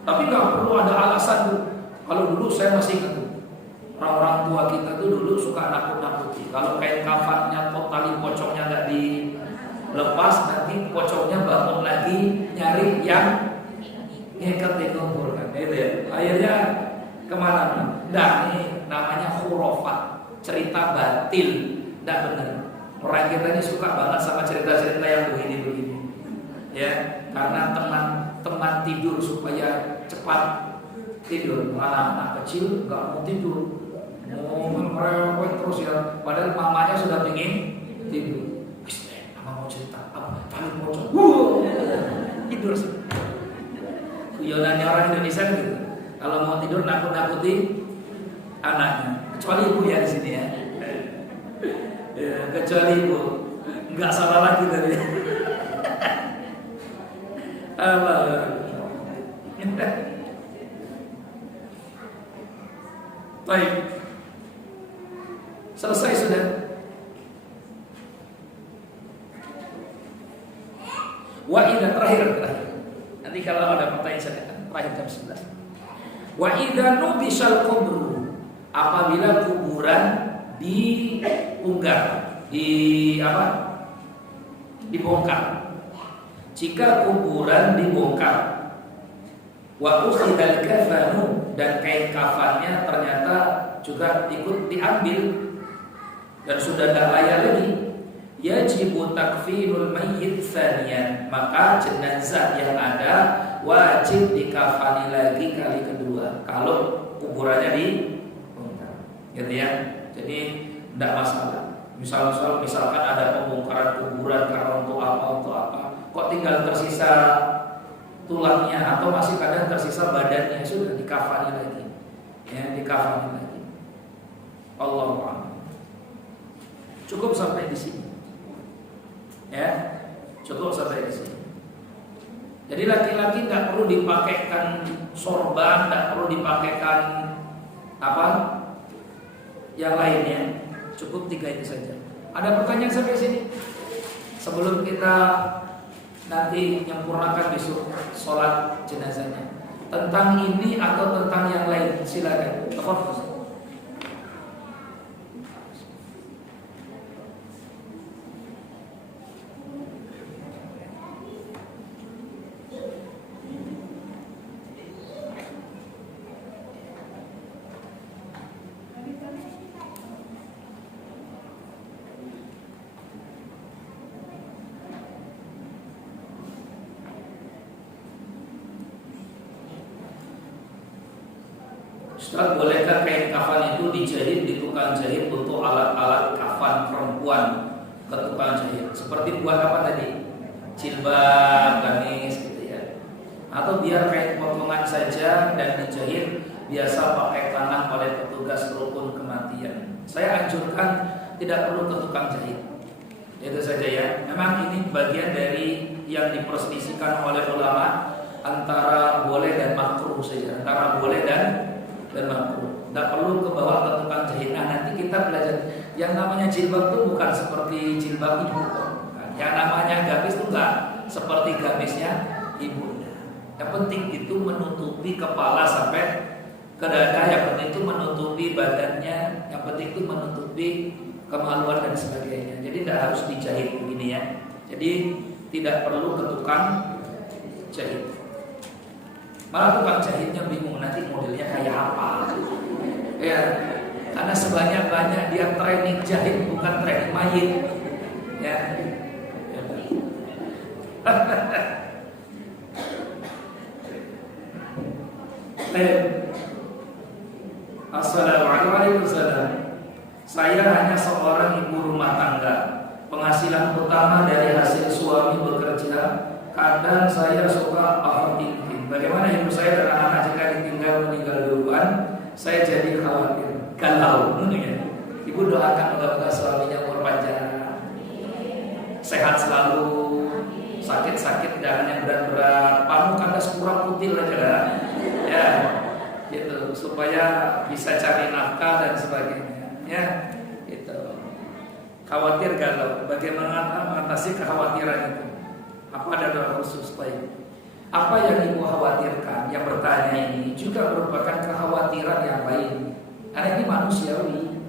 Tapi nggak perlu ada alasan tuh. Kalau dulu saya masih ingat tuh, orang-orang tua kita tuh dulu suka nakut-nakuti. Kalau kain kafannya atau tali pocongnya nggak dilepas, nanti pocongnya bangun lagi nyari yang ngikat di kubur kan, gitu ya. Akhirnya kemana? Nah, ini namanya khurafat, cerita batil, tidak benar. Orang kita ini suka banget sama cerita-cerita yang begini-begini. ya, karena teman tidur supaya cepat tidur. Anak kecil nggak mau tidur, mau merewet terus ya, padahal mamanya sudah ingin tidur. Mama mau cerita, tali pocong, tidur sih. Guyonannya orang Indonesia gitu. Kalau mau tidur nakut-nakuti anaknya, kecuali ibu ya di sini ya. Kecuali ibu, nggak salah lagi tadi. Baik, selesai sudah. Wa idza terakhir. Nanti kalau ada pertanyaan saya terakhir jam 11. Wa idza nubishal qubur, apabila kuburan diunggar, dibongkar. Jika kuburan dibongkar, wa ukhidal kafanu, dan kain kafannya ternyata juga ikut diambil dan sudah tidak layak lagi, yajibu takfinul mayyit tsaniyan, maka jenazah yang ada wajib dikafani lagi kali kedua kalau kuburannya dibongkar, gitu ya. Jadi tidak masalah. Misalkan ada pembongkaran kuburan karena untuk apa, kok tinggal tersisa tulangnya atau masih kadang tersisa badannya, sudah dikafani lagi, ya, dikafani lagi. Allahu a'lam. Cukup sampai di sini, ya, cukup sampai di sini. Jadi laki-laki nggak perlu dipakaikan sorban, nggak perlu dipakaikan yang lainnya. Cukup 3 itu saja. Ada pertanyaan sampai sini? Sebelum kita nanti menyempurnakan besok sholat jenazahnya, tentang ini atau tentang yang lain, silakan. Ustaz, bolehkah kain kafan itu dijahit di tukang jahit untuk alat-alat kafan perempuan ke tukang jahit? Seperti buat apa tadi? Jilbab, gamis gitu ya. Atau biar kain potongan saja dan dijahit biasa pakai tangan oleh petugas rukun kematian. Saya anjurkan tidak perlu ke tukang jahit. Itu saja ya. Memang ini bagian dari yang diperselisihkan oleh ulama antara boleh dan makruh saja. Antara boleh dan makruh. Tidak perlu ke bawah ke tukang jahit. Nah, nanti kita belajar yang namanya jilbab itu bukan seperti jilbab ibu. Yang namanya gamis itu enggak seperti gamisnya ibu. Yang penting itu menutupi kepala sampai ke dada. Yang penting itu menutupi badannya. Yang penting itu menutupi kemaluan dan sebagainya. Jadi tidak harus dijahit begini ya. Jadi tidak perlu ke tukang jahit. Malah tukang jahitnya bingung nanti modelnya kayak apa. Ya, karena sebanyak-banyak dia training jahit bukan training mayit. Ya. Assalamualaikum. Saya hanya seorang ibu rumah tangga. Penghasilan utama dari hasil suami bekerja. Kadang saya suka overthinking. Bagaimana ibu saya dan anak-anak jika meninggal duluan, saya jadi khawatir, galau. Ibu doakan moga-moga suaminya umur panjang, sehat selalu, sakit-sakit jangan yang berat-berat, pamuk kandas kurang kutil aja, ya, gitu, supaya bisa cari nafkah dan sebagainya, ya, gitu. Khawatir galau, bagaimana mengatasi kekhawatiran itu? Apa ada doa khusus baik? Apa yang ibu khawatirkan, yang bertanya ini juga merupakan kekhawatiran yang lain. Karena ini manusiawi.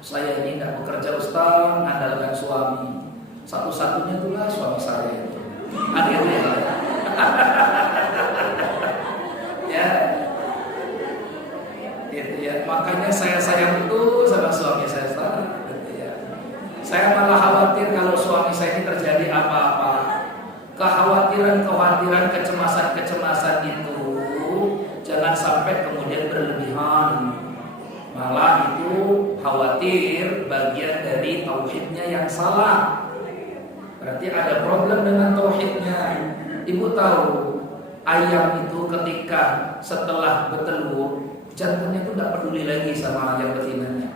Saya ini tidak bekerja Ustaz, mengandalkan suami. Satu-satunya itulah suami saya itu. Akhirnya ya, gitu ya. Makanya saya sayang betul sama suami saya, gitu ya. Saya malah khawatir kalau suami saya ini terjadi apa-apa. khawatir bagian dari tauhidnya yang salah. Berarti ada problem dengan tauhidnya. Ibu tahu ayam itu ketika setelah bertelur, jantungnya itu tidak peduli lagi sama ayam betinanya.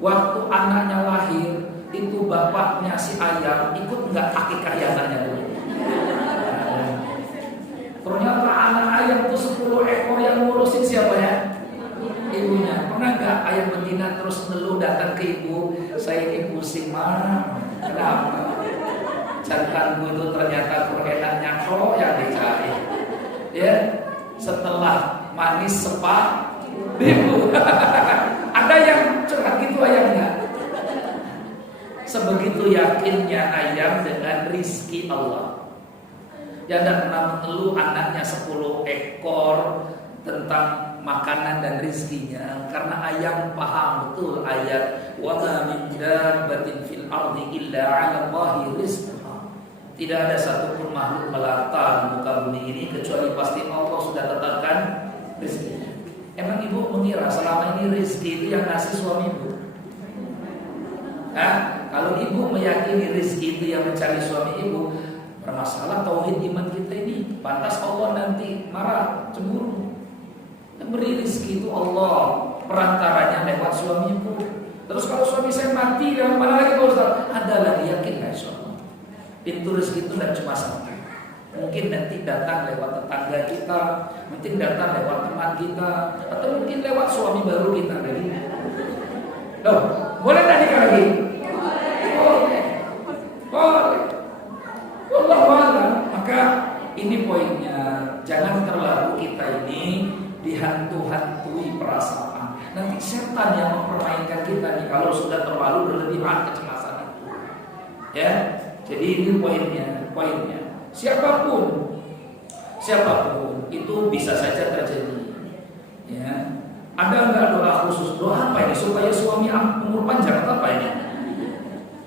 Waktu anaknya lahir, itu bapaknya si ayam ikut nggak akikah anaknya dulu. Ternyata anak ayam itu 10 ekor yang ngurusin siapa ya? Ibunya. Pernah nggak ayam betina terus ngeluh datang ke ibu, saya ini pusing mah, kenapa? Jantanku itu ternyata kurang enaknya kok yang dicari. Ya, setelah manis sepak ibu. Ada yang curhat gitu ayamnya. Sebegitu yakinnya ayam dengan rizki Allah. Dia tidak pernah mengeluh anaknya 10 ekor tentang makanan dan rizkinya, karena ayam paham betul ayat wa ma min dabbatin fil ardi illa 'ala Allahi rizquha. Tidak ada satupun makhluk melata di muka bumi ini kecuali pasti Allah sudah tetapkan rizkinya. Emang ibu mengira selama ini rizki itu yang ngasih suami ibu? Kalau ibu meyakini rizki itu yang mencari suami ibu, bermasalah tauhid iman kita ini. Pantas Allah nanti marah, cemburu. Yang beri rizki itu Allah, perantaranya lewat suami ibu. Terus kalau suami saya mati, mana lagi Pak Ustaz? Ada lagi, yakin nggak insyaallah. Pintu rizki itu tidak cuma satu. Mungkin nanti datang lewat tetangga kita, mungkin datang lewat teman kita, atau mungkin lewat suami baru kita lagi. Loh, boleh tak nikah lagi? Boleh. Boleh. Wallahualam. Maka ini poinnya, jangan terlalu kita ini dihantu-hantui perasaan. Nanti setan yang mempermainkan kita nih kalau sudah terlalu berlebihan kecemasan itu. Ya, jadi ini poinnya. Siapapun itu bisa saja terjadi. Ya, ada nggak doa khusus? Doa apa ini supaya suami umur panjang atau apa ini?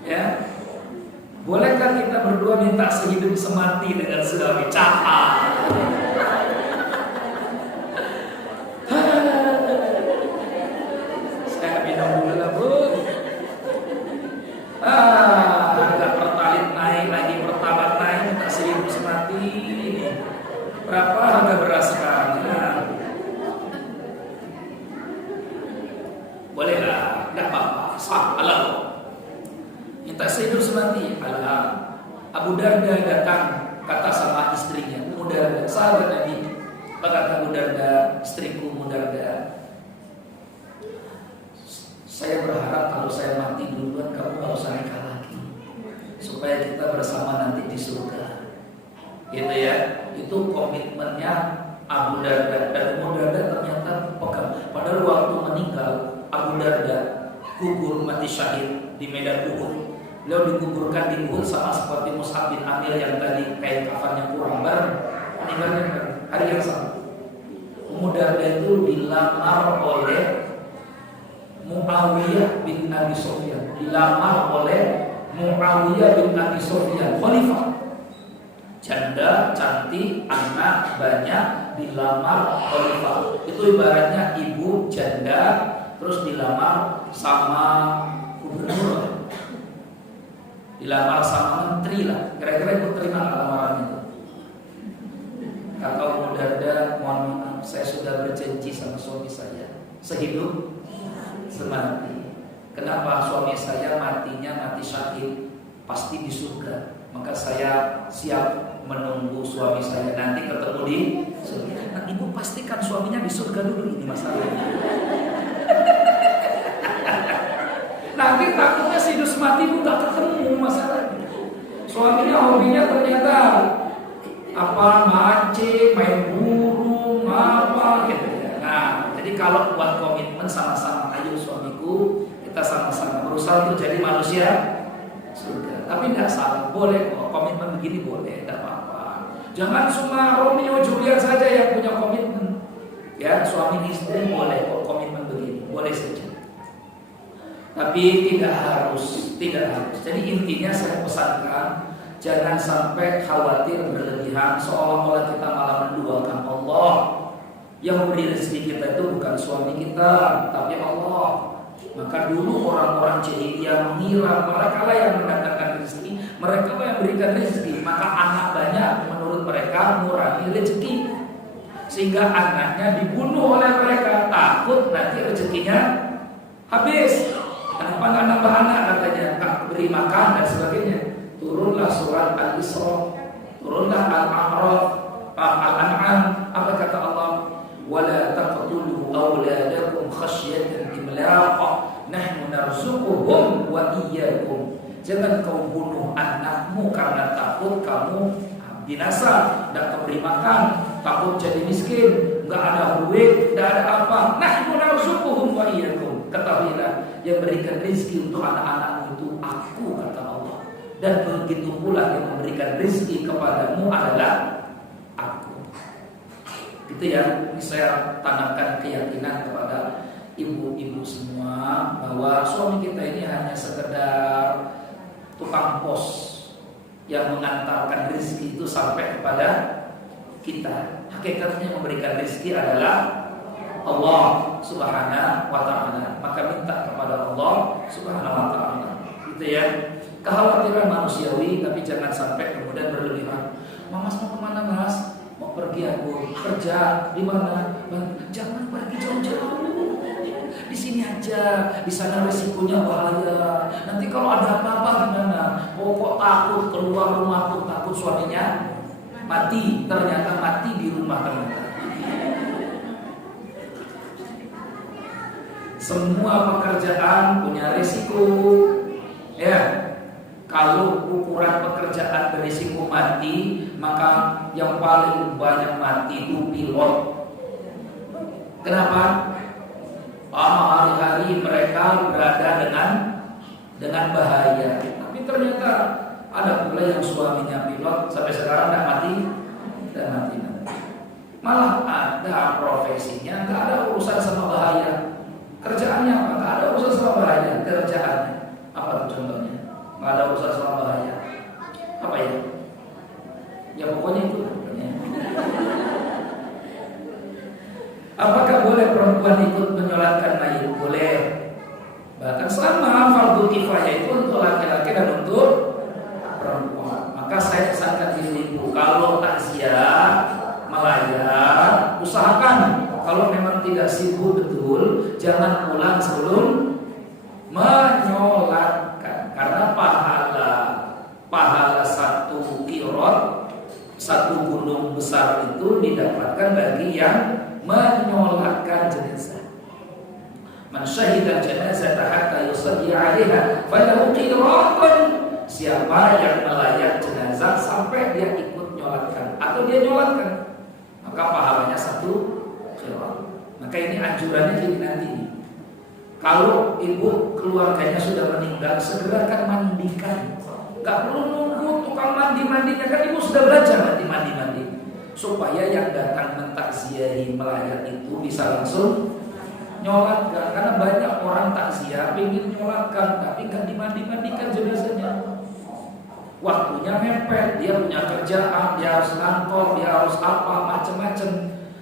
Ya. Bolehkah kita berdua minta sehidup semati dengan suami? Saya minum dulu lah bu. Agak pertalit naik lagi, pertalat naik, minta sehidup semati. Berapa harga beras sekarang? Boleh lah, nggak apa-apa. Sah, halal. Minta sehidup semati, halal. Abu Darda datang, kata sama istrinya, Ummu Darda, sahabat Nabi. Kata Abu Darda, istriku Ummu Darda, saya berharap kalau saya mati duluan kamu nggak usah nikah lagi, supaya kita bersama nanti di surga. Gitu ya. Itu komitmennya Abu Darda. Dan Ummu Darda ternyata pegang. Padahal waktu meninggal Abu Darda gugur mati syahid di medan Uhud. Beliau dikuburkan di Uhud sama seperti Mus'ab bin Amir yang tadi kain kafannya kurang, bareng meninggalnya hari yang sama. Ummu Darda itu dilamar oleh Muawiyah bin Abi Sufyan, khalifah. Janda, cantik, anak banyak, dilamar khalifah. Itu ibaratnya ibu janda terus dilamar sama gubernur, dilamar sama menteri lah. Kira-kira ibu terima lamaran itu? Kata Ummu Darda, mohon maaf, saya sudah berjanji sama suami saya sehidup semati. Kenapa? Suami saya matinya mati syahid, pasti di surga. Maka saya siap menunggu suami saya nanti ketemu di surga. Nah, ibu pastikan suaminya di surga dulu, ini masalahnya. Nanti takutnya hidup semati ibu gak ketemu masalahnya. Suaminya hobinya ternyata apa, mancing, main burung, apa gitu ya. Nah, jadi kalau buat komitmen sama-sama, ayo suamiku, kita sama-sama berusaha untuk jadi manusia surga. Tapi nggak salah, boleh kok komitmen begini, boleh, tidak apa-apa. Jangan cuma Romeo Juliet saja yang punya komitmen. Ya, suami istri boleh kok komitmen begini, boleh saja. Tapi tidak harus. Jadi intinya saya pesankan, jangan sampai khawatir berlebihan seolah-olah kita malah menduakan Allah. Yang beri rezeki kita itu bukan suami kita, tapi Allah. Maka dulu orang-orang jahiliyah mengira mereka lah yang mendatangkan rezeki, mereka lah yang berikan rezeki. Maka anak banyak menurut mereka mengurangi rezeki, sehingga anaknya dibunuh oleh mereka, takut nanti rezekinya habis. Kenapa nggak nambah anak katanya, nggak beri makan dan sebagainya. Turunlah surat Al-Isra, turunlah Al-A'raf, Al-An'am. Apa kata Allah? Wala taqtulu awladakum khasyatan imlaq, nahnu narzuquhum wa iyyakum. Jangan kau bunuh anakmu karena takut kamu binasa, tidak memberi makan, takut jadi miskin, nggak ada duit, nggak ada apa. Nahnu narzuquhum wa iyyakum. Ketahuilah, yang berikan rezeki untuk anak-anakmu itu aku, kata Allah. Dan begitu pula yang memberikan rezeki kepadamu adalah aku. Gitu ya. Ini saya tanamkan keyakinan kepada ibu-ibu semua bahwa suami kita ini hanya sekedar tukang pos yang mengantarkan rezeki itu sampai kepada kita. Hakikatnya memberikan rezeki adalah Allah Subhanahu wa ta'ala. Maka minta kepada Allah Subhanahu wa ta'ala. Gitu ya. Kekhawatiran manusiawi, tapi jangan sampai kemudian berlebihan. Mas mau kemana mas? Mau pergi aku kerja di mana? Jangan pergi jauh-jauh. Di sini aja. Di sana resikonya bahaya. Nanti kalau ada apa-apa gimana? Pokok takut keluar rumah pun takut suaminya mati. Ternyata mati di rumah ternyata. Semua pekerjaan punya risiko. Ya. Kalau ukuran pekerjaan berisiko mati, maka yang paling banyak mati itu pilot. Kenapa? Hari-hari mereka berada dengan bahaya. Tapi ternyata ada pula yang suaminya pilot sampai sekarang tidak mati dan mati. Malah ada profesinya nggak ada urusan sama bahaya. Kerjaannya apa? Nggak ada urusan sama bahaya. Kerjaannya apa contohnya? Nggak ada urusan sama bahaya. Apa ya? Ya pokoknya itu. Apakah boleh perempuan ikut menyolatkan mayit? Boleh. Bahkan sama fardu kifayah itu untuk laki-laki dan untuk perempuan. Maka saya pesankan diri ibu, kalau takziah melayat, usahakan kalau memang tidak sibuk betul, jangan pulang sebelum menyolatkan. Karena pahala satu qirot, satu gunung besar itu didapatkan bagi yang menyolatkan jenazah. Man syahida janazah hatta yusalli 'alaiha falahu qiratun. Siapa yang melayat jenazah sampai dia ikut nyolatkan atau dia nyolatkan, maka pahalanya satu qirat. Maka ini anjurannya jadi nanti. Kalau ibu keluarganya sudah meninggal, segerakan mandikan. Gak perlu nunggu tukang mandi-mandinya, kan ibu sudah belajar mandi-mandi. Supaya yang datang mentakziahi melayat itu bisa langsung nyolatkan. Karena banyak orang takziah ingin nyolatkan, tapi gak dimandi-mandikan jenazahnya. Waktunya mepet, dia punya kerjaan, dia harus kantor, dia harus apa, macam-macam.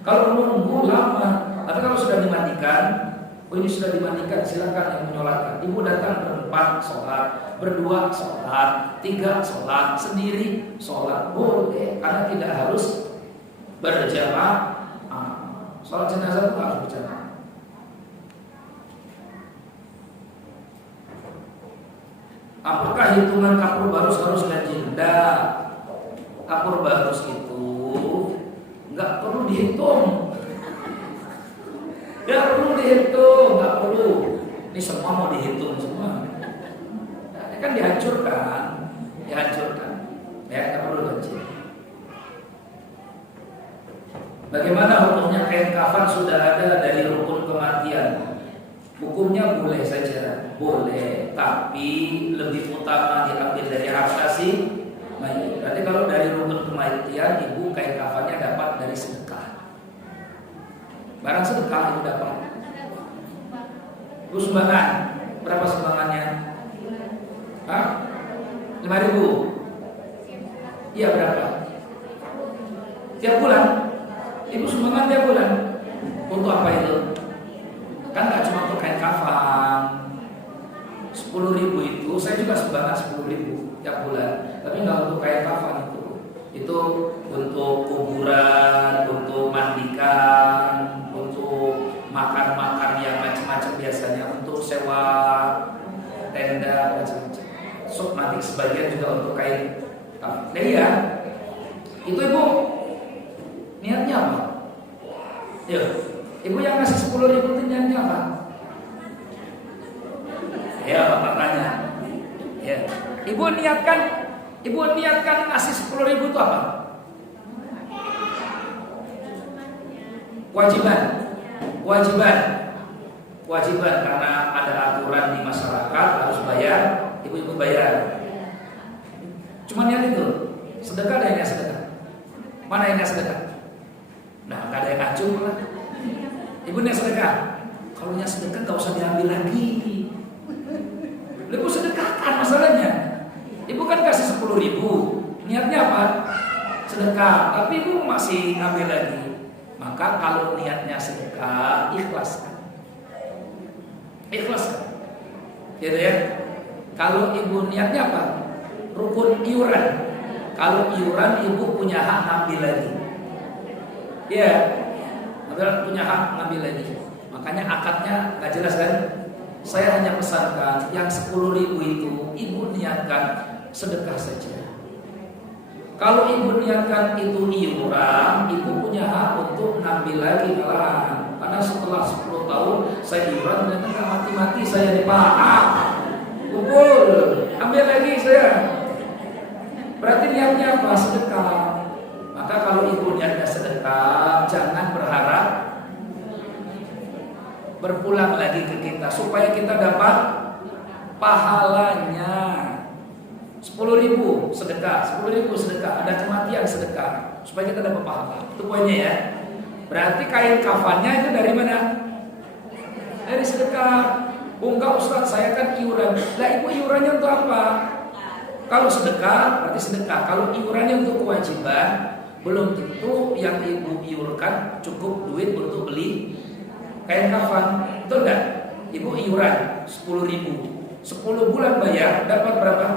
Kalau nunggu lama, tapi kalau sudah dimandikan, oh ini sudah dimandikan, silakan yang menyolatkan. Ibu datang berempat sholat, berdua sholat, tiga sholat, sendiri sholat, boleh. Karena tidak harus berjamaah. Sholat jenazah itu harus berjamaah. Apakah hitungan kapur barus harus gaji? Tidak. Kapur barus itu nggak perlu dihitung. Nggak perlu dihitung, nggak perlu. Ini semua mau dihitung semua. Nah, ini kan dihancurkan. Ya nggak perlu gaji. Bagaimana hukumnya kain kafan sudah ada dari rukun kematian? Hukumnya boleh saja, boleh, tapi lebih utama diambil dari harta si mayit. Berarti kalau dari rukun kematian, ibu kain kafannya dapat dari sedekah. Barang sedekah ibu dapat. Ibu sumbangan, berapa sumbangannya? 5.000. Iya berapa? Tiap bulan. Ibu sumbangan tiap bulan. Untuk apa itu? Kan gak cuma untuk kain kafan, 10.000 itu saya juga sumbangan 10.000 tiap bulan, tapi nggak untuk kain kafan itu untuk kuburan, untuk mandikan, untuk makan-makan yang macam-macam biasanya, untuk sewa tenda macam-macam. So nanti sebagian juga untuk kain kafan. Nah ya, itu ibu niatnya apa? Yuk, ibu yang ngasih 10.000 itu niatnya apa? Ya, bapak tanya. Ya, ibu niatkan ngasih 10.000 itu apa? Kewajiban karena ada aturan di masyarakat harus bayar, ibu bayar. Cuma niat itu. Sedekah ada yang sedekah. Mana yang sedekah? Nah, nggak ada yang ngacung lah. Ibu niat sedekah. Kalau niat sedekah nggak usah diambil lagi. Ibu sedekahkan masalahnya. Ibu kan kasih 10.000, niatnya apa? Sedekah. Tapi ibu masih ngambil lagi. Maka kalau niatnya sedekah, ikhlaskan. Gitu ya. Kalau ibu niatnya apa? Rukun iuran. Kalau iuran ibu punya hak ngambil lagi. Ya, punya hak ngambil lagi. Makanya akadnya nggak jelas kan? Saya hanya pesankan yang 10.000 itu ibu niatkan sedekah saja. Kalau ibu niatkan itu iuran, ibu punya hak untuk ngambil lagi malahan. Karena setelah 10 tahun saya iuran ternyata nggak mati-mati saya dipakai. Kumpul, ambil lagi saya. Berarti niatnya apa? Sedekah. Maka kalau ibu niatnya sedekah, jangan berharap berpulang lagi ke kita supaya kita dapat pahalanya. 10.000 sedekah, ada kematian sedekah supaya kita dapat pahala. Itu poinnya ya. Berarti kain kafannya itu dari mana? Dari sedekah. Enggak Ustaz, saya kan iuran. Lah ibu iurannya untuk apa? Kalau sedekah berarti sedekah. Kalau iurannya untuk kewajiban, belum tentu yang ibu iurkan cukup duit untuk beli kain kafan. Betul enggak? Ibu iuran 10.000, 10 bulan bayar dapat berapa?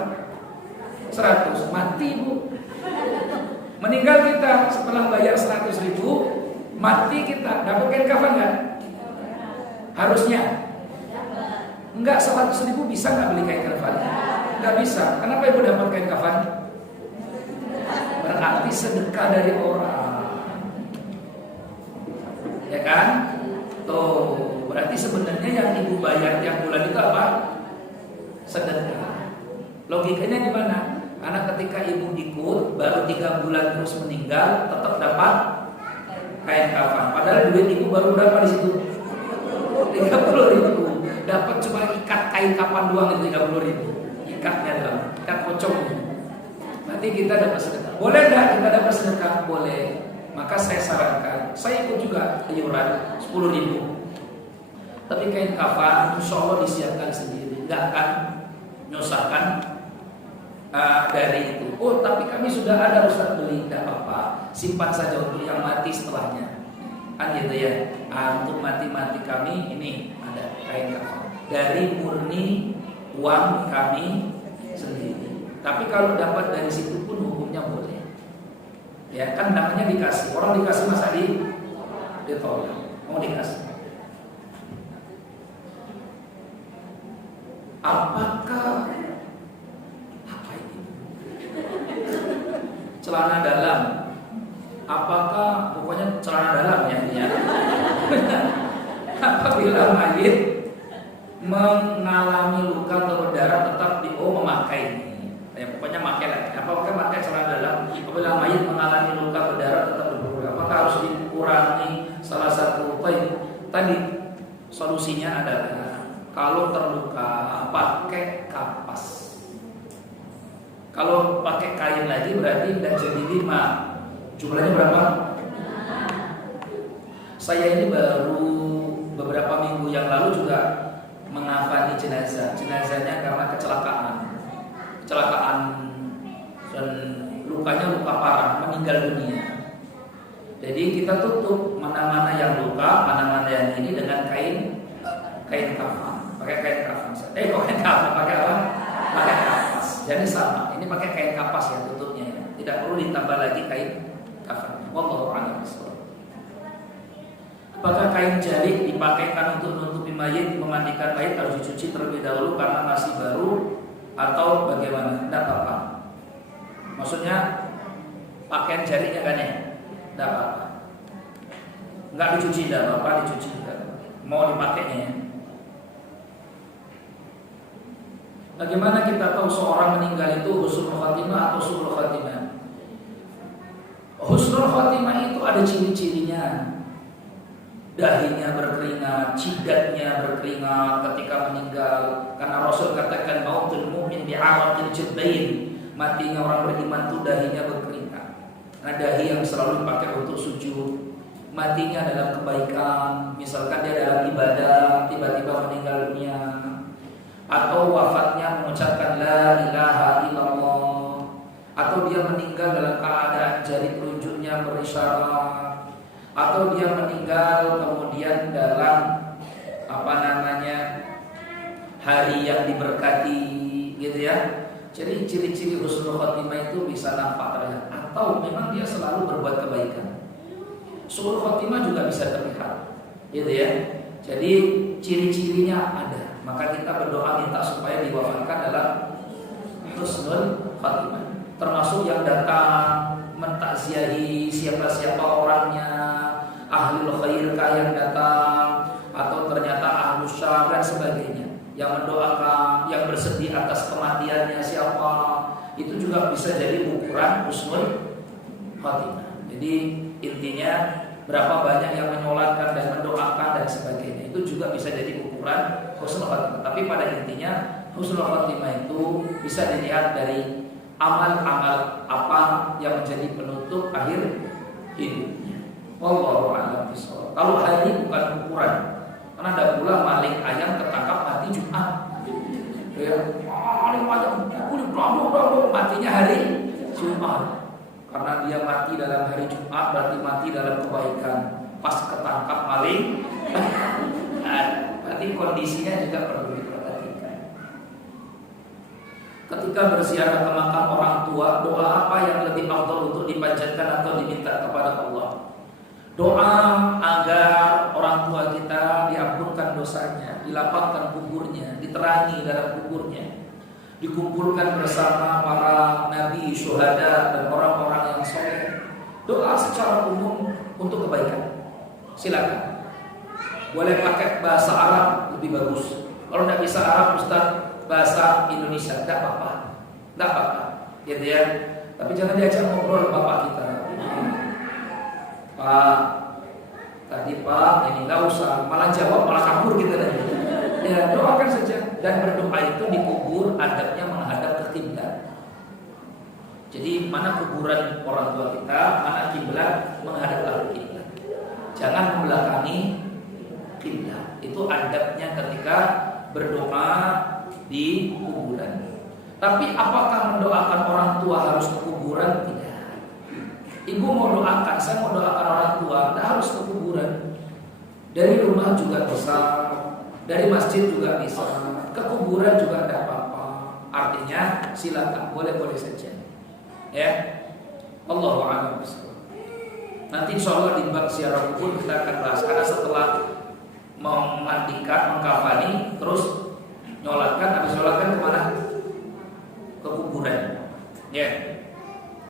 100. Mati ibu. Meninggal kita setelah bayar 100.000, mati kita dapat kain kafan enggak? Harusnya. Enggak, 100.000 bisa enggak beli kain kafan? Enggak bisa. Kenapa ibu dapat kain kafan? Berarti sedekah dari orang. Ya kan? Tuh, berarti sebenarnya yang ibu bayar tiap bulan itu apa? Sedekah. Logikanya gimana? Karena ketika ibu ikut baru 3 bulan terus meninggal, tetap dapat kain kafan. Padahal duit ibu baru berapa di situ? 30.000. Dapat cuma ikat kain kafan doang itu 30.000. Ikatnya doang, ikat pocongnya. Nanti kita dapat sedekah. Boleh enggak kita dapat sedekah? Boleh. Maka saya sarankan, saya ikut juga iuran 10.000. Tapi kain kafan insya Allah disiapkan sendiri, enggak akan nyusahkan dari itu. Oh, tapi kami sudah ada Ustaz beli, enggak apa-apa. Simpan saja untuk yang mati setelahnya. Kan gitu ya. Untuk mati-mati kami ini ada kain kafan dari murni uang kami sendiri. Tapi kalau dapat dari situ pun hukumnya boleh. Ya kan namanya dikasih. Orang dikasih masa ditolak. Mau dikasih. Apakah apa ini? Celana dalam. Apakah pokoknya celana dalam ya ini ya. Apabila mayit mengalami luka atau berdarah tetap memakai ini. Ya, pokoknya pakai lah. Apakah pakai celana dalam? Apabila mayit mengalami luka berdarah tetap berdarah. Apakah harus dikurangi salah satu tadi? Solusinya adalah kalau terluka pakai kapas. Kalau pakai kain lagi berarti udah jadi 5. Jumlahnya berapa? Saya ini baru beberapa minggu yang lalu juga mengafani jenazah. Jenazahnya karena kecelakaan dan lukanya luka parah, meninggal dunia. Jadi kita tutup mana-mana yang luka, mana-mana yang ini dengan kain kafan, pakai kain kafan. Kok kain kafan pakai apa? Pakai kapas. Jadi sama. Ini pakai kain kapas ya tutupnya ya. Tidak perlu ditambah lagi kain kafan. Wallahu a'lam bishawab. Apakah kain jalik dipakaikan untuk menutupi mayit, memandikan mayit harus dicuci terlebih dahulu karena masih baru atau bagaimana? Tidak apa-apa. Maksudnya pakaian jaliknya kan ya? Tidak apa-apa. Enggak dicuci, tidak apa-apa, dicuci. Mau dipakainya ya. Bagaimana kita tahu seorang meninggal itu husnul khatimah atau su'ul khatimah? Husnul khatimah itu ada ciri-cirinya. Dahinya berkeringat, jidatnya berkeringat ketika meninggal. Karena Rasul katakan mautul mu'min bi'araqil jabbain. Matinya orang beriman itu dahinya berkeringat. Nah, dahi yang selalu dipakai untuk sujud. Matinya dalam kebaikan. Misalkan dia dalam ibadah tiba-tiba meninggal dunia, atau wafatnya mengucapkan la ilaha illallah, atau dia meninggal dalam keadaan jari telunjuknya berisyarat, atau dia meninggal kemudian dalam hari yang diberkati, gitu ya. Jadi ciri-ciri husnul khotimah itu bisa nampak terlihat, atau memang dia selalu berbuat kebaikan. Su'ul khotimah juga bisa terlihat, gitu ya. Jadi ciri-cirinya ada, maka kita berdoa minta supaya diwafatkan dalam husnul khotimah. Termasuk yang datang mentakziahi siapa-siapa orangnya, ahlul khairkah yang datang, atau ternyata ahlus syar dan sebagainya, yang mendoakan, yang bersedih atas kematiannya siapa, itu juga bisa jadi ukuran husnul khotimah. Jadi intinya berapa banyak yang menyolatkan dan mendoakan dan sebagainya, itu juga bisa jadi ukuran husnul khotimah. Tapi pada intinya husnul khotimah itu bisa dilihat dari amal-amal apa yang menjadi penutup akhir hidupnya. Wallahu a'lam bishawab. Kalau hari bukan ukuran, karena ada pula maling ayam ketangkap mati Jumat. Ya, maling ayam kulit blabla matinya hari Jumat. Karena dia mati dalam hari Jumat berarti mati dalam kebaikan. Pas ketangkap maling, berarti kondisinya juga perlu diperhatikan. Ketika berziarah ke makam orang tua, doa apa yang lebih afdal untuk dipanjatkan atau diminta kepada Allah? Doa agar orang tua kita diampunkan dosanya, dilapangkan kuburnya, diterangi dalam kuburnya, dikumpulkan bersama para nabi, syuhada dan orang-orang yang soleh. Doa secara umum untuk kebaikan. Silakan. Boleh pakai bahasa Arab lebih bagus. Kalau tidak bisa Arab, Ustaz, bahasa Indonesia tidak apa-apa. Tidak apa-apa. Gitu ya. Tapi jangan diajak ngobrol bapak kita. Pak, tadi Pak, ini nggak usah, malah jawab, malah kabur gitu tadi. Ya, doakan saja. Dan berdoa itu dikubur, adabnya menghadap ke kiblat. Jadi mana kuburan orang tua kita, mana kiblat, menghadap ke kiblat. Jangan membelakangi kiblat. Itu adabnya ketika berdoa di kuburan. Tapi apakah mendoakan orang tua harus ke kuburan? Tidak. Ibu mau doakan, saya mau doakan orang tua, tidak harus ke kuburan. Dari rumah juga bisa, dari masjid juga bisa, ke kuburan juga tidak apa-apa. Artinya silakan, boleh-boleh saja. Ya, Allahu a'lam bishawab. Nanti insyaallah di bab ziarah kubur kita akan bahas, karena setelah memandikan, mengkafani, terus nyolatkan, habis nyolatkan kemana? Ke kuburan. Ya.